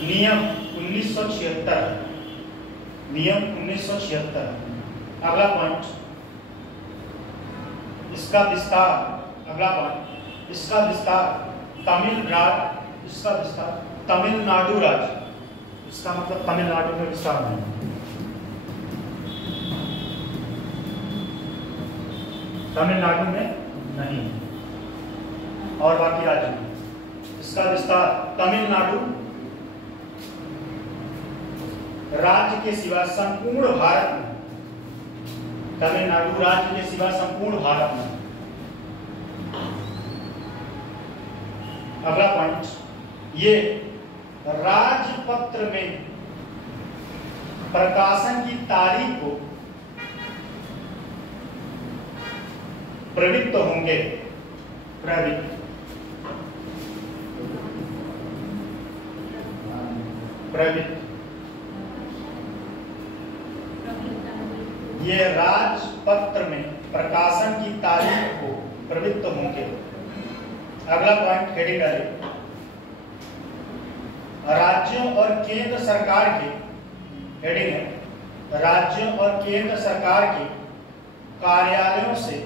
नियम 1976, नियम 1976। अगला पॉइंट, इसका विस्तार, अगला पॉइंट, इसका विस्तार तमिलनाडु राज्य, इसका मतलब तमिलनाडु में विस्तार नहीं, तमिलनाडु में नहीं, और बाकी राज्य में इसका विस्तार तमिलनाडु राज्य के सिवा संपूर्ण भारत में, तमिलनाडु राज्य के सिवा संपूर्ण भारत में। अगला पॉइंट, ये राजपत्र में प्रकाशन की तारीख को प्रवृत्त होंगे, प्रवृत्त, ये राजपत्र में प्रकाशन की तारीख को प्रवृत्त होंगे। अगला पॉइंट हेडिंग डालिए, राज्यों और केंद्र सरकार के, हेडिंग है राज्यों और केंद्र सरकार के कार्यालयों से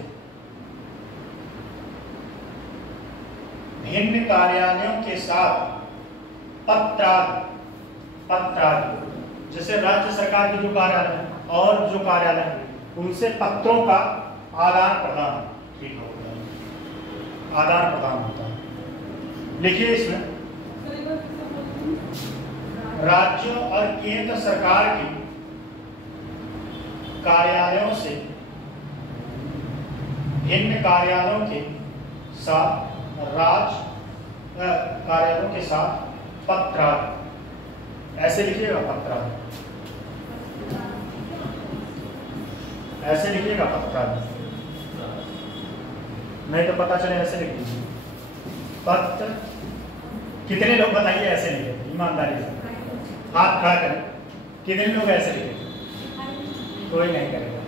भिन्न कार्यालयों के साथ पत्रादि, जैसे राज्य सरकार के जो कार्यालय और जो कार्यालय है उनसे पत्रों का आदान प्रदान, ठीक होता है, आदान प्रदान होता है। लिखिए इसमें, राज्यों और केंद्र सरकार के कार्यालयों से भिन्न कार्यालयों के साथ कार्यालयों के साथ पत्रादि, ऐसे लिखिएगा पत्रादि, ऐसे लिखिएगा पत्रादि, नहीं तो पता चले ऐसे लिख दीजिए पत्र। कितने लोग बताइए ऐसे लिखे, ईमानदारी से हाथ खड़ा करें, कितने लोग ऐसे लिखे? कोई नहीं करेगा,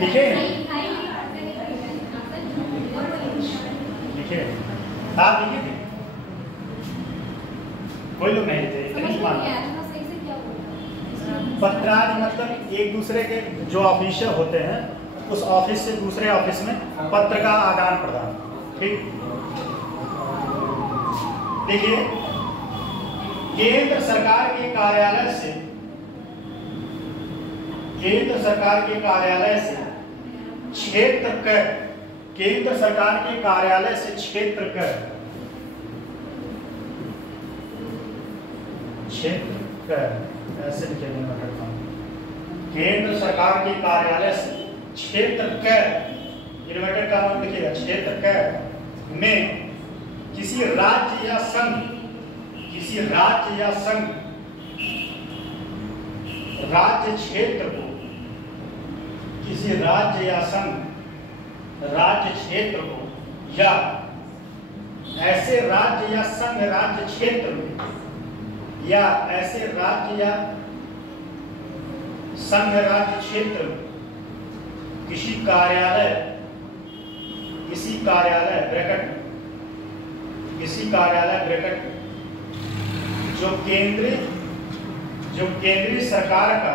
लिखे लिखे आप लिखे थे, कोई लोग नहीं लिखे। पत्रादि मतलब एक दूसरे के जो ऑफिसर होते हैं उस ऑफिस से दूसरे ऑफिस में पत्र का आदान प्रदान, ठीक। देखिए, केंद्र सरकार के कार्यालय से, केंद्र सरकार के कार्यालय से क्षेत्र कर, केंद्र सरकार के कार्यालय से क्षेत्र कर, क्षेत्र कर, ऐसे लिखे केंद्र सरकार के कार्यालय से क्षेत्र कर, इन्वर्टेड का नाम लिखिएगा, क्षेत्र कर में किसी राज्य या संघ, किसी राज्य या संघ राज्य क्षेत्र को, किसी राज्य या संघ राज्य क्षेत्र को या ऐसे राज्य या संघ राज्य क्षेत्र में या ऐसे राज्य या संघ राज्य क्षेत्र में किसी कार्यालय ब्रैकेट, किसी कार्यालय ब्रैकेट जो केंद्रीय सरकार का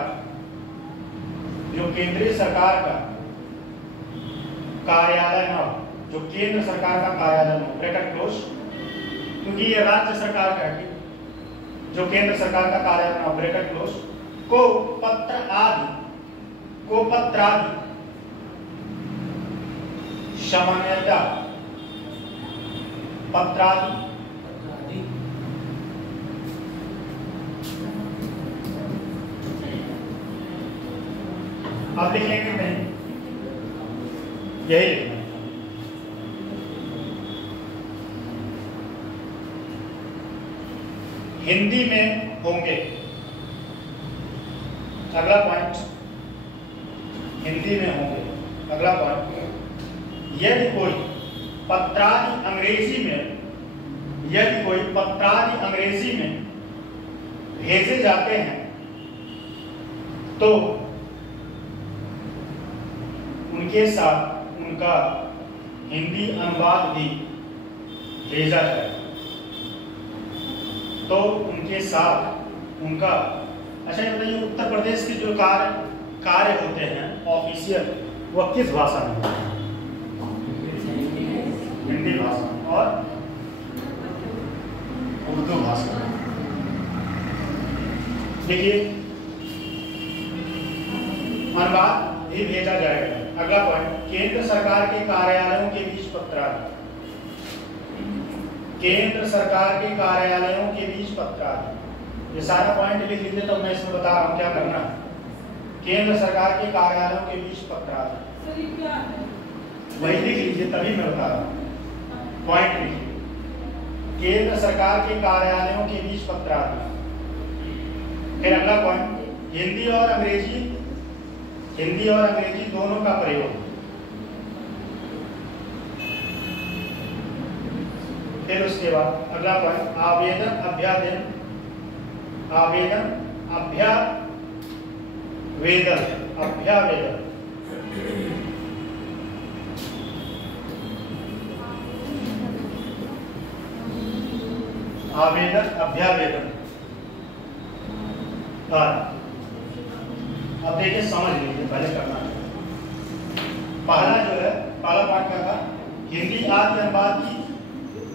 जो केंद्रीय सरकार का कार्यालय न हो, जो केंद्र सरकार का कार्यालय न हो, ब्रैकेट क्लोज, क्योंकि ये राज्य सरकार का है, जो केंद्र सरकार का कार्यालय न हो, ब्रैकेट क्लोज, को पत्र आदि सामान्यतः पत्रादि आप लिखेंगे नहीं, यही लिखना है। हिंदी में होंगे, अगला पॉइंट, हिंदी में होंगे, अगला पॉइंट, यदि कोई पत्रादि अंग्रेजी में, यदि कोई पत्रादि अंग्रेजी में भेजे जाते हैं तो उनके साथ उनका हिंदी अनुवाद भी भेजा जाए, तो उनके साथ उनका, अच्छा ये बताइए उत्तर प्रदेश के जो कार्य होते हैं ऑफिशियल, वह किस भाषा में होते हैं? हिंदी भाषा और उर्दू भाषा। देखिए अनुवाद भी भेजा जाएगा। अगला पॉइंट, केंद्र सरकार के कार्यालयों के बीच पत्रादि, केंद्र सरकार के कार्यालयों के बीच पत्रादि, ये सारा पॉइंट लिख लीजिए, तो मैं इसमें बता रहा हूँ क्या करना है। केंद्र सरकार के कार्यालयों के बीच पत्रादि, वही लिख लीजिए, तभी मैं बता रहा हूँ, पॉइंट लिखिए, केंद्र सरकार के कार्यालयों के बीच पत्रादि। फिर अगला पॉइंट, हिंदी और अंग्रेजी दोनों का प्रयोग। फिर उसके बाद अगला पॉइंट, आवेदन अभ्यावेदन, आवेदन अभ्यावेदन। अब देखिए समझ लीजिए, पहले करना है। पहला जो है, पहला पाठ क्या था? हिंदी आदि अनुवाद की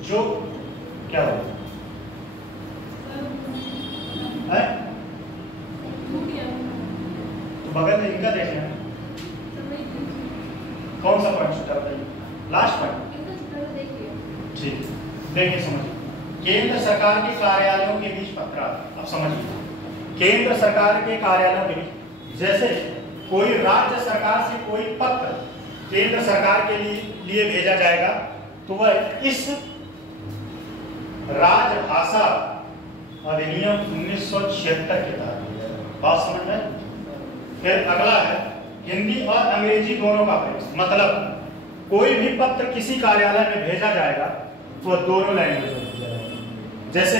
जो क्या हो है? तो बगल में इनका देखें, कौन सा पॉइंट छूटा बताइए? लास्ट पॉइंट, ठीक, देखिए समझिए। केंद्र सरकार के कार्यालयों के बीच पत्रादि, अब समझिए, केंद्र सरकार के कार्यालयों के बीच, जैसे कोई राज्य सरकार से कोई पत्र केंद्र सरकार के लिए भेजा जाएगा, तो वह इस राजभाषा अधिनियम 1976 के तहत, बात समझ में। फिर अगला है, हिंदी और अंग्रेजी दोनों का प्रयोग, मतलब कोई भी पत्र किसी कार्यालय में भेजा जाएगा तो वह दोनों लैंग्वेज में भेजा जाएगा। जैसे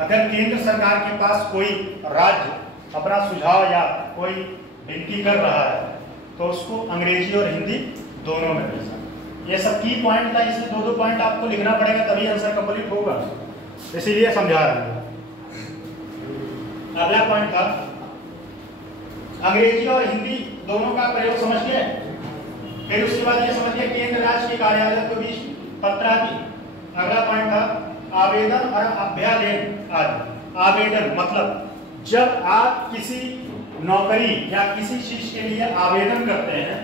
अगर केंद्र सरकार के पास कोई राज्य अपना सुझाव या कोई विनती कर रहा है, तो उसको अंग्रेजी और हिंदी दोनों में भेजा। ये सब की पॉइंट था, इसलिए दो पॉइंट आपको लिखना पड़ेगा, तभी आंसर कंप्लीट होगा, इसीलिए समझा रहा हूं। अगला पॉइंट था अंग्रेजी और हिंदी दोनों का प्रयोग, समझ गए। फिर उसके बाद ये समझ गए केंद्र राज्य के कार्यालय के बीच पत्रादि। अगला पॉइंट था आवेदन और अभ्यावेदन आदि। आवेदन मतलब जब आप किसी नौकरी या किसी चीज के लिए आवेदन करते हैं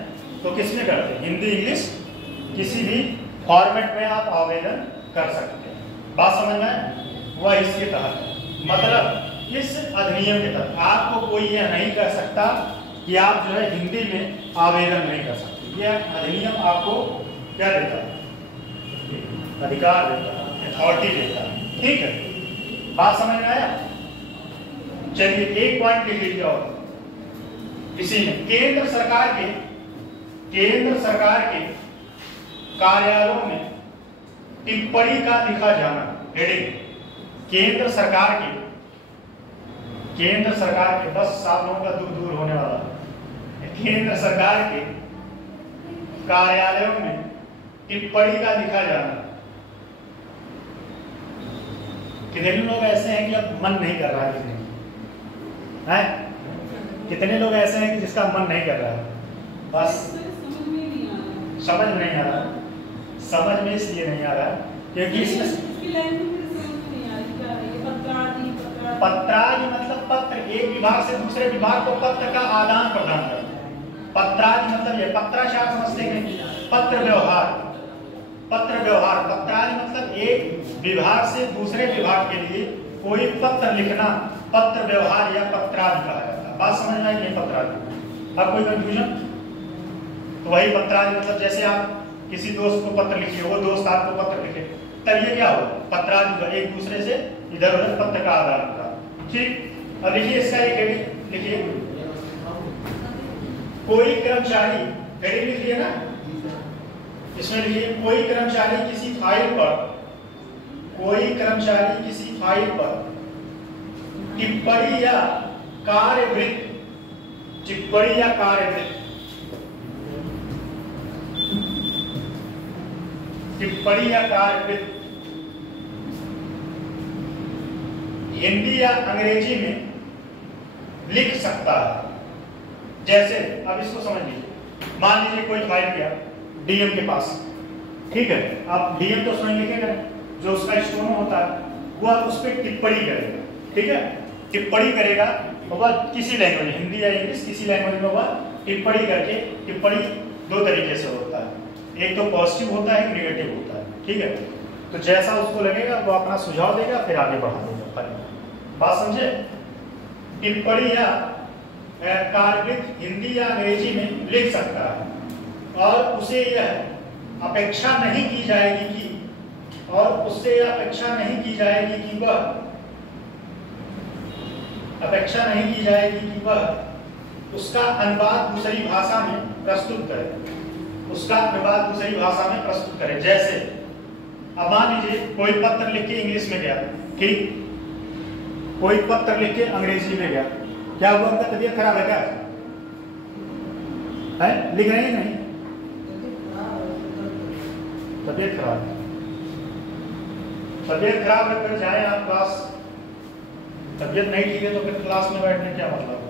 तो किसमें करते हैं? हिंदी इंग्लिश किसी भी फॉर्मेट में आप आवेदन कर सकते हैं, बात समझ में। वह इसके तहत, मतलब इस अधिनियम के तहत आपको कोई यह नहीं कह सकता कि आप जो है हिंदी में आवेदन नहीं कर सकते। यह अधिनियम आपको क्या देता है? अधिकार देता है, अथॉरिटी देता है, ठीक है, बात समझ में आया। चलिए एक पॉइंट लिख लीजिए और इसी में, केंद्र सरकार के कार्यालयों में टिप्पणी का लिखा जाना। हेडिंग, केंद्र सरकार के, बस सात लोगों का दूर होने वाला है। केंद्र सरकार के कार्यालयों में टिप्पणी का लिखा जाना। कितने लोग ऐसे हैं कि अब मन नहीं कर रहा है लिखने है? कितने लोग ऐसे हैं कि जिसका मन नहीं कर रहा है? बस समझ में नहीं आ रहा, समझ में इसलिए नहीं आ रहा क्योंकि इसमें पत्रादि मतलब पत्र, एक विभाग से दूसरे विभाग को पत्र का आदान प्रदान करता है। पत्रादि मतलब ये पत्राचार समझते हैं, पत्र व्यवहार, पत्र व्यवहार। पत्रादि मतलब एक विभाग से दूसरे विभाग के लिए कोई पत्र लिखना पत्र व्यवहार या पत्रादि कहा जाता है। बात समझ में आई नहीं? पत्रादि। अब कोई कंफ्यूजन? तो वही पत्रादि मतलब जैसे आप किसी दोस्त को पत्र लिखिए, वो दोस्त आपको पत्र लिखे, तब ये क्या हो? पत्रादि, एक दूसरे से इधर उधर पत्र का आदान प्रदान। ठीक, अब लिखिए इसका एक हेडिंग लिखिए, कोई कर्मचारी, हेडिंग लिखिए ना, इसमें लिखिए कोई कर्मचारी किसी फाइल पर, कोई कर्मचारी किसी फाइल पर टिप्पणी या कार्यवृत्त, टिप्पणी या कार्यवृत्त, टिप्पणी या कार्यवृत्त हिंदी या अंग्रेजी में लिख सकता है। जैसे अब इसको समझ लीजिए, मान लीजिए कोई फाइल गया डीएम के पास, ठीक है, आप डीएम तो स्वयं लिखेगा, जो उसका स्टोनो होता है वो आप उस पर टिप्पणी करेगा, ठीक है, टिप्पणी करेगा और वह किसी लैंग्वेज, हिंदी या इंग्लिश किसी लैंग्वेज में वह टिप्पणी करके, टिप्पणी दो तरीके से होता है, एक तो पॉजिटिव होता है, एक नेगेटिव होता है, ठीक है। तो जैसा उसको लगेगा वो अपना सुझाव देगा, फिर आगे बढ़ा देगा। बात समझे? टिप्पणी या कार्यवृत्त हिंदी या अंग्रेजी में लिख सकता है और उसे यह अपेक्षा नहीं की जाएगी कि, और उससे यह अपेक्षा नहीं की जाएगी कि वह, अपेक्षा नहीं की जाएगी कि वह उसका अनुवाद दूसरी भाषा में प्रस्तुत करे, उसका अनुवाद दूसरी भाषा में प्रस्तुत करे। जैसे अब मान लीजिए कोई पत्र लिख के इंग्लिश में गया, ठीक, कोई पत्र लिख के अंग्रेजी में गया, क्या हुआ? उनका तबीयत खराब है क्या? है? लिख रहे हैं नहीं? तबीयत खराब है, तबीयत खराब है, फिर जाए आप क्लास, तबीयत नहीं ठीक है तो फिर क्लास में बैठने क्या मतलब?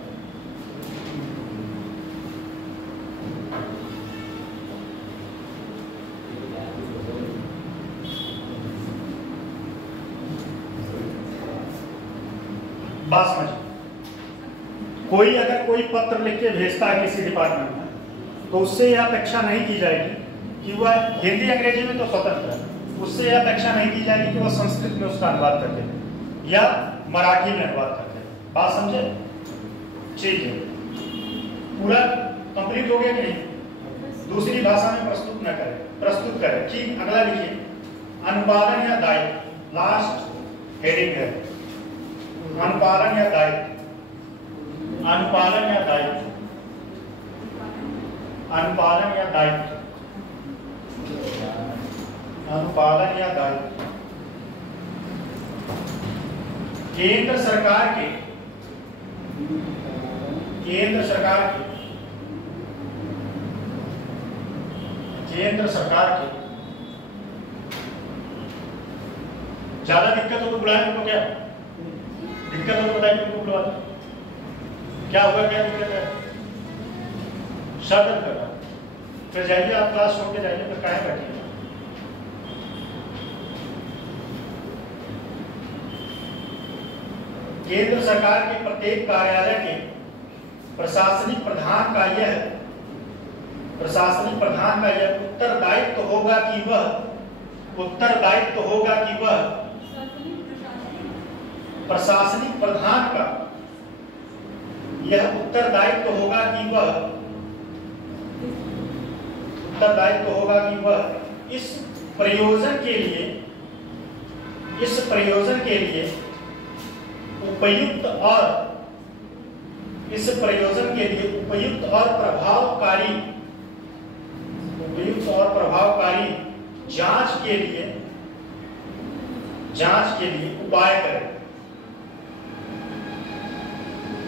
बात समझ, कोई अगर कोई पत्र लिख के भेजता है किसी डिपार्टमेंट में, तो उससे यह अपेक्षा नहीं की जाएगी कि वह हिंदी अंग्रेजी में तो स्वतंत्र है, उससे यह अपेक्षा नहीं की जाएगी कि वह संस्कृत में उसका अनुवाद कर दे या मराठी में अनुवाद कर दे। बात समझे? ठीक है, पूरा कंप्लीट हो गया कि नहीं? दूसरी भाषा में प्रस्तुत न करे, प्रस्तुत करे। ठीक, अगला लिखिए, अनुपालन या दायित्व, लास्ट हेडिंग है, अनुपालन या दायित्व, अनुपालन या दायित्व, अनुपालन या दायित्व, अनुपालन या दायित्व। केंद्र सरकार के, केंद्र सरकार के, केंद्र सरकार के, ज्यादा दिक्कत हो तो बुलाएं उनको, क्या दिक्कत हो तो बताइए उनको, बुलवा क्या हुआ, क्या दिक्कत है? शब्द करना, फिर जाइए आप क्लास छोड़ के जाइए, फिर काहे बैठिए। केंद्र सरकार के प्रत्येक कार्यालय के प्रशासनिक प्रधान का यह, प्रशासनिक प्रधान का यह उत्तरदायित्व होगा कि वह, उत्तरदायित्व होगा कि वह, प्रशासनिक प्रधान का यह उत्तरदायित्व होगा कि वह, उत्तरदायित्व होगा कि वह इस प्रयोजन के लिए, इस प्रयोजन के लिए उपयुक्त और, इस प्रयोजन के लिए उपयुक्त और प्रभावकारी, उपयुक्त और प्रभावकारी जांच के लिए, जांच के लिए उपाय करें,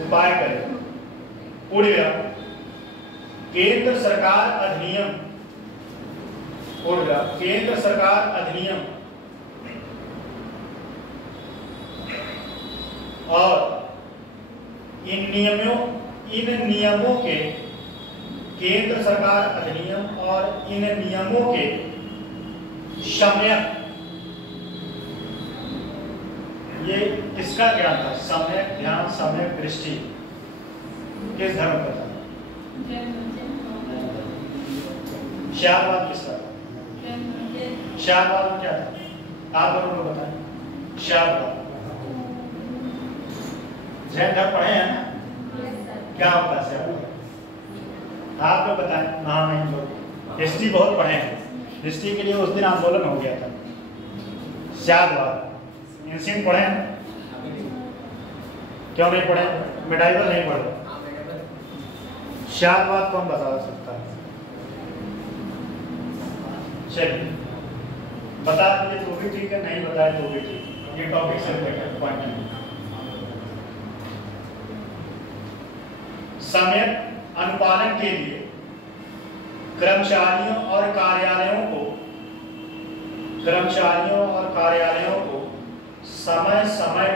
उपाय करें। पूरी केंद्र सरकार अधिनियम, केंद्र सरकार अधिनियम और इन नियमों, इन नियमों के केंद्र सरकार अधिनियम और इन नियमों के सम्यक, ये किसका ज्ञान था? सम्यक ध्यान, सम्यक दृष्टि किस धर्म का था? श्यामवाद किसका था? श्यामवाद क्या था? आप लोगों को बताएं। श्यामवाद जैन धर्म पढ़े हैं ना? क्या होता है श्यामवाद? आप लोग बताएं। हाँ नहीं लोग हिस्ट्री बहुत पढ़े हैं, हिस्ट्री के लिए उस दिन आंदोलन हो गया था। श्यामवाद एंशिएंट पढ़े हैं? क्यों नहीं पढ़े? मेडाइवल नहीं पढ़े? श्यामवाद कौन बता सकता है? चलिए बता दीजिए तो भी ठीक है, नहीं बताए तो भी ठीक। ये टॉपिक से पॉइंट है। सम्यक अनुपालन के लिए कर्मचारियों और कार्यालयों को समय समय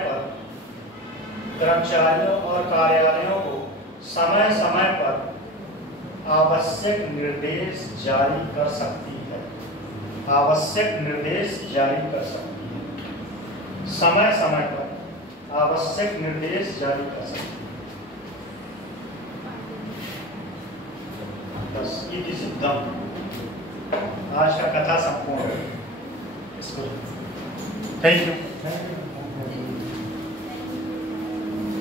पर आवश्यक निर्देश जारी कर सकती है। समय समय पर आवश्यक निर्देश जारी कर सकती है। बस ये सिद्धम। आज का कथा संपूर्ण। इसको थैंक यू।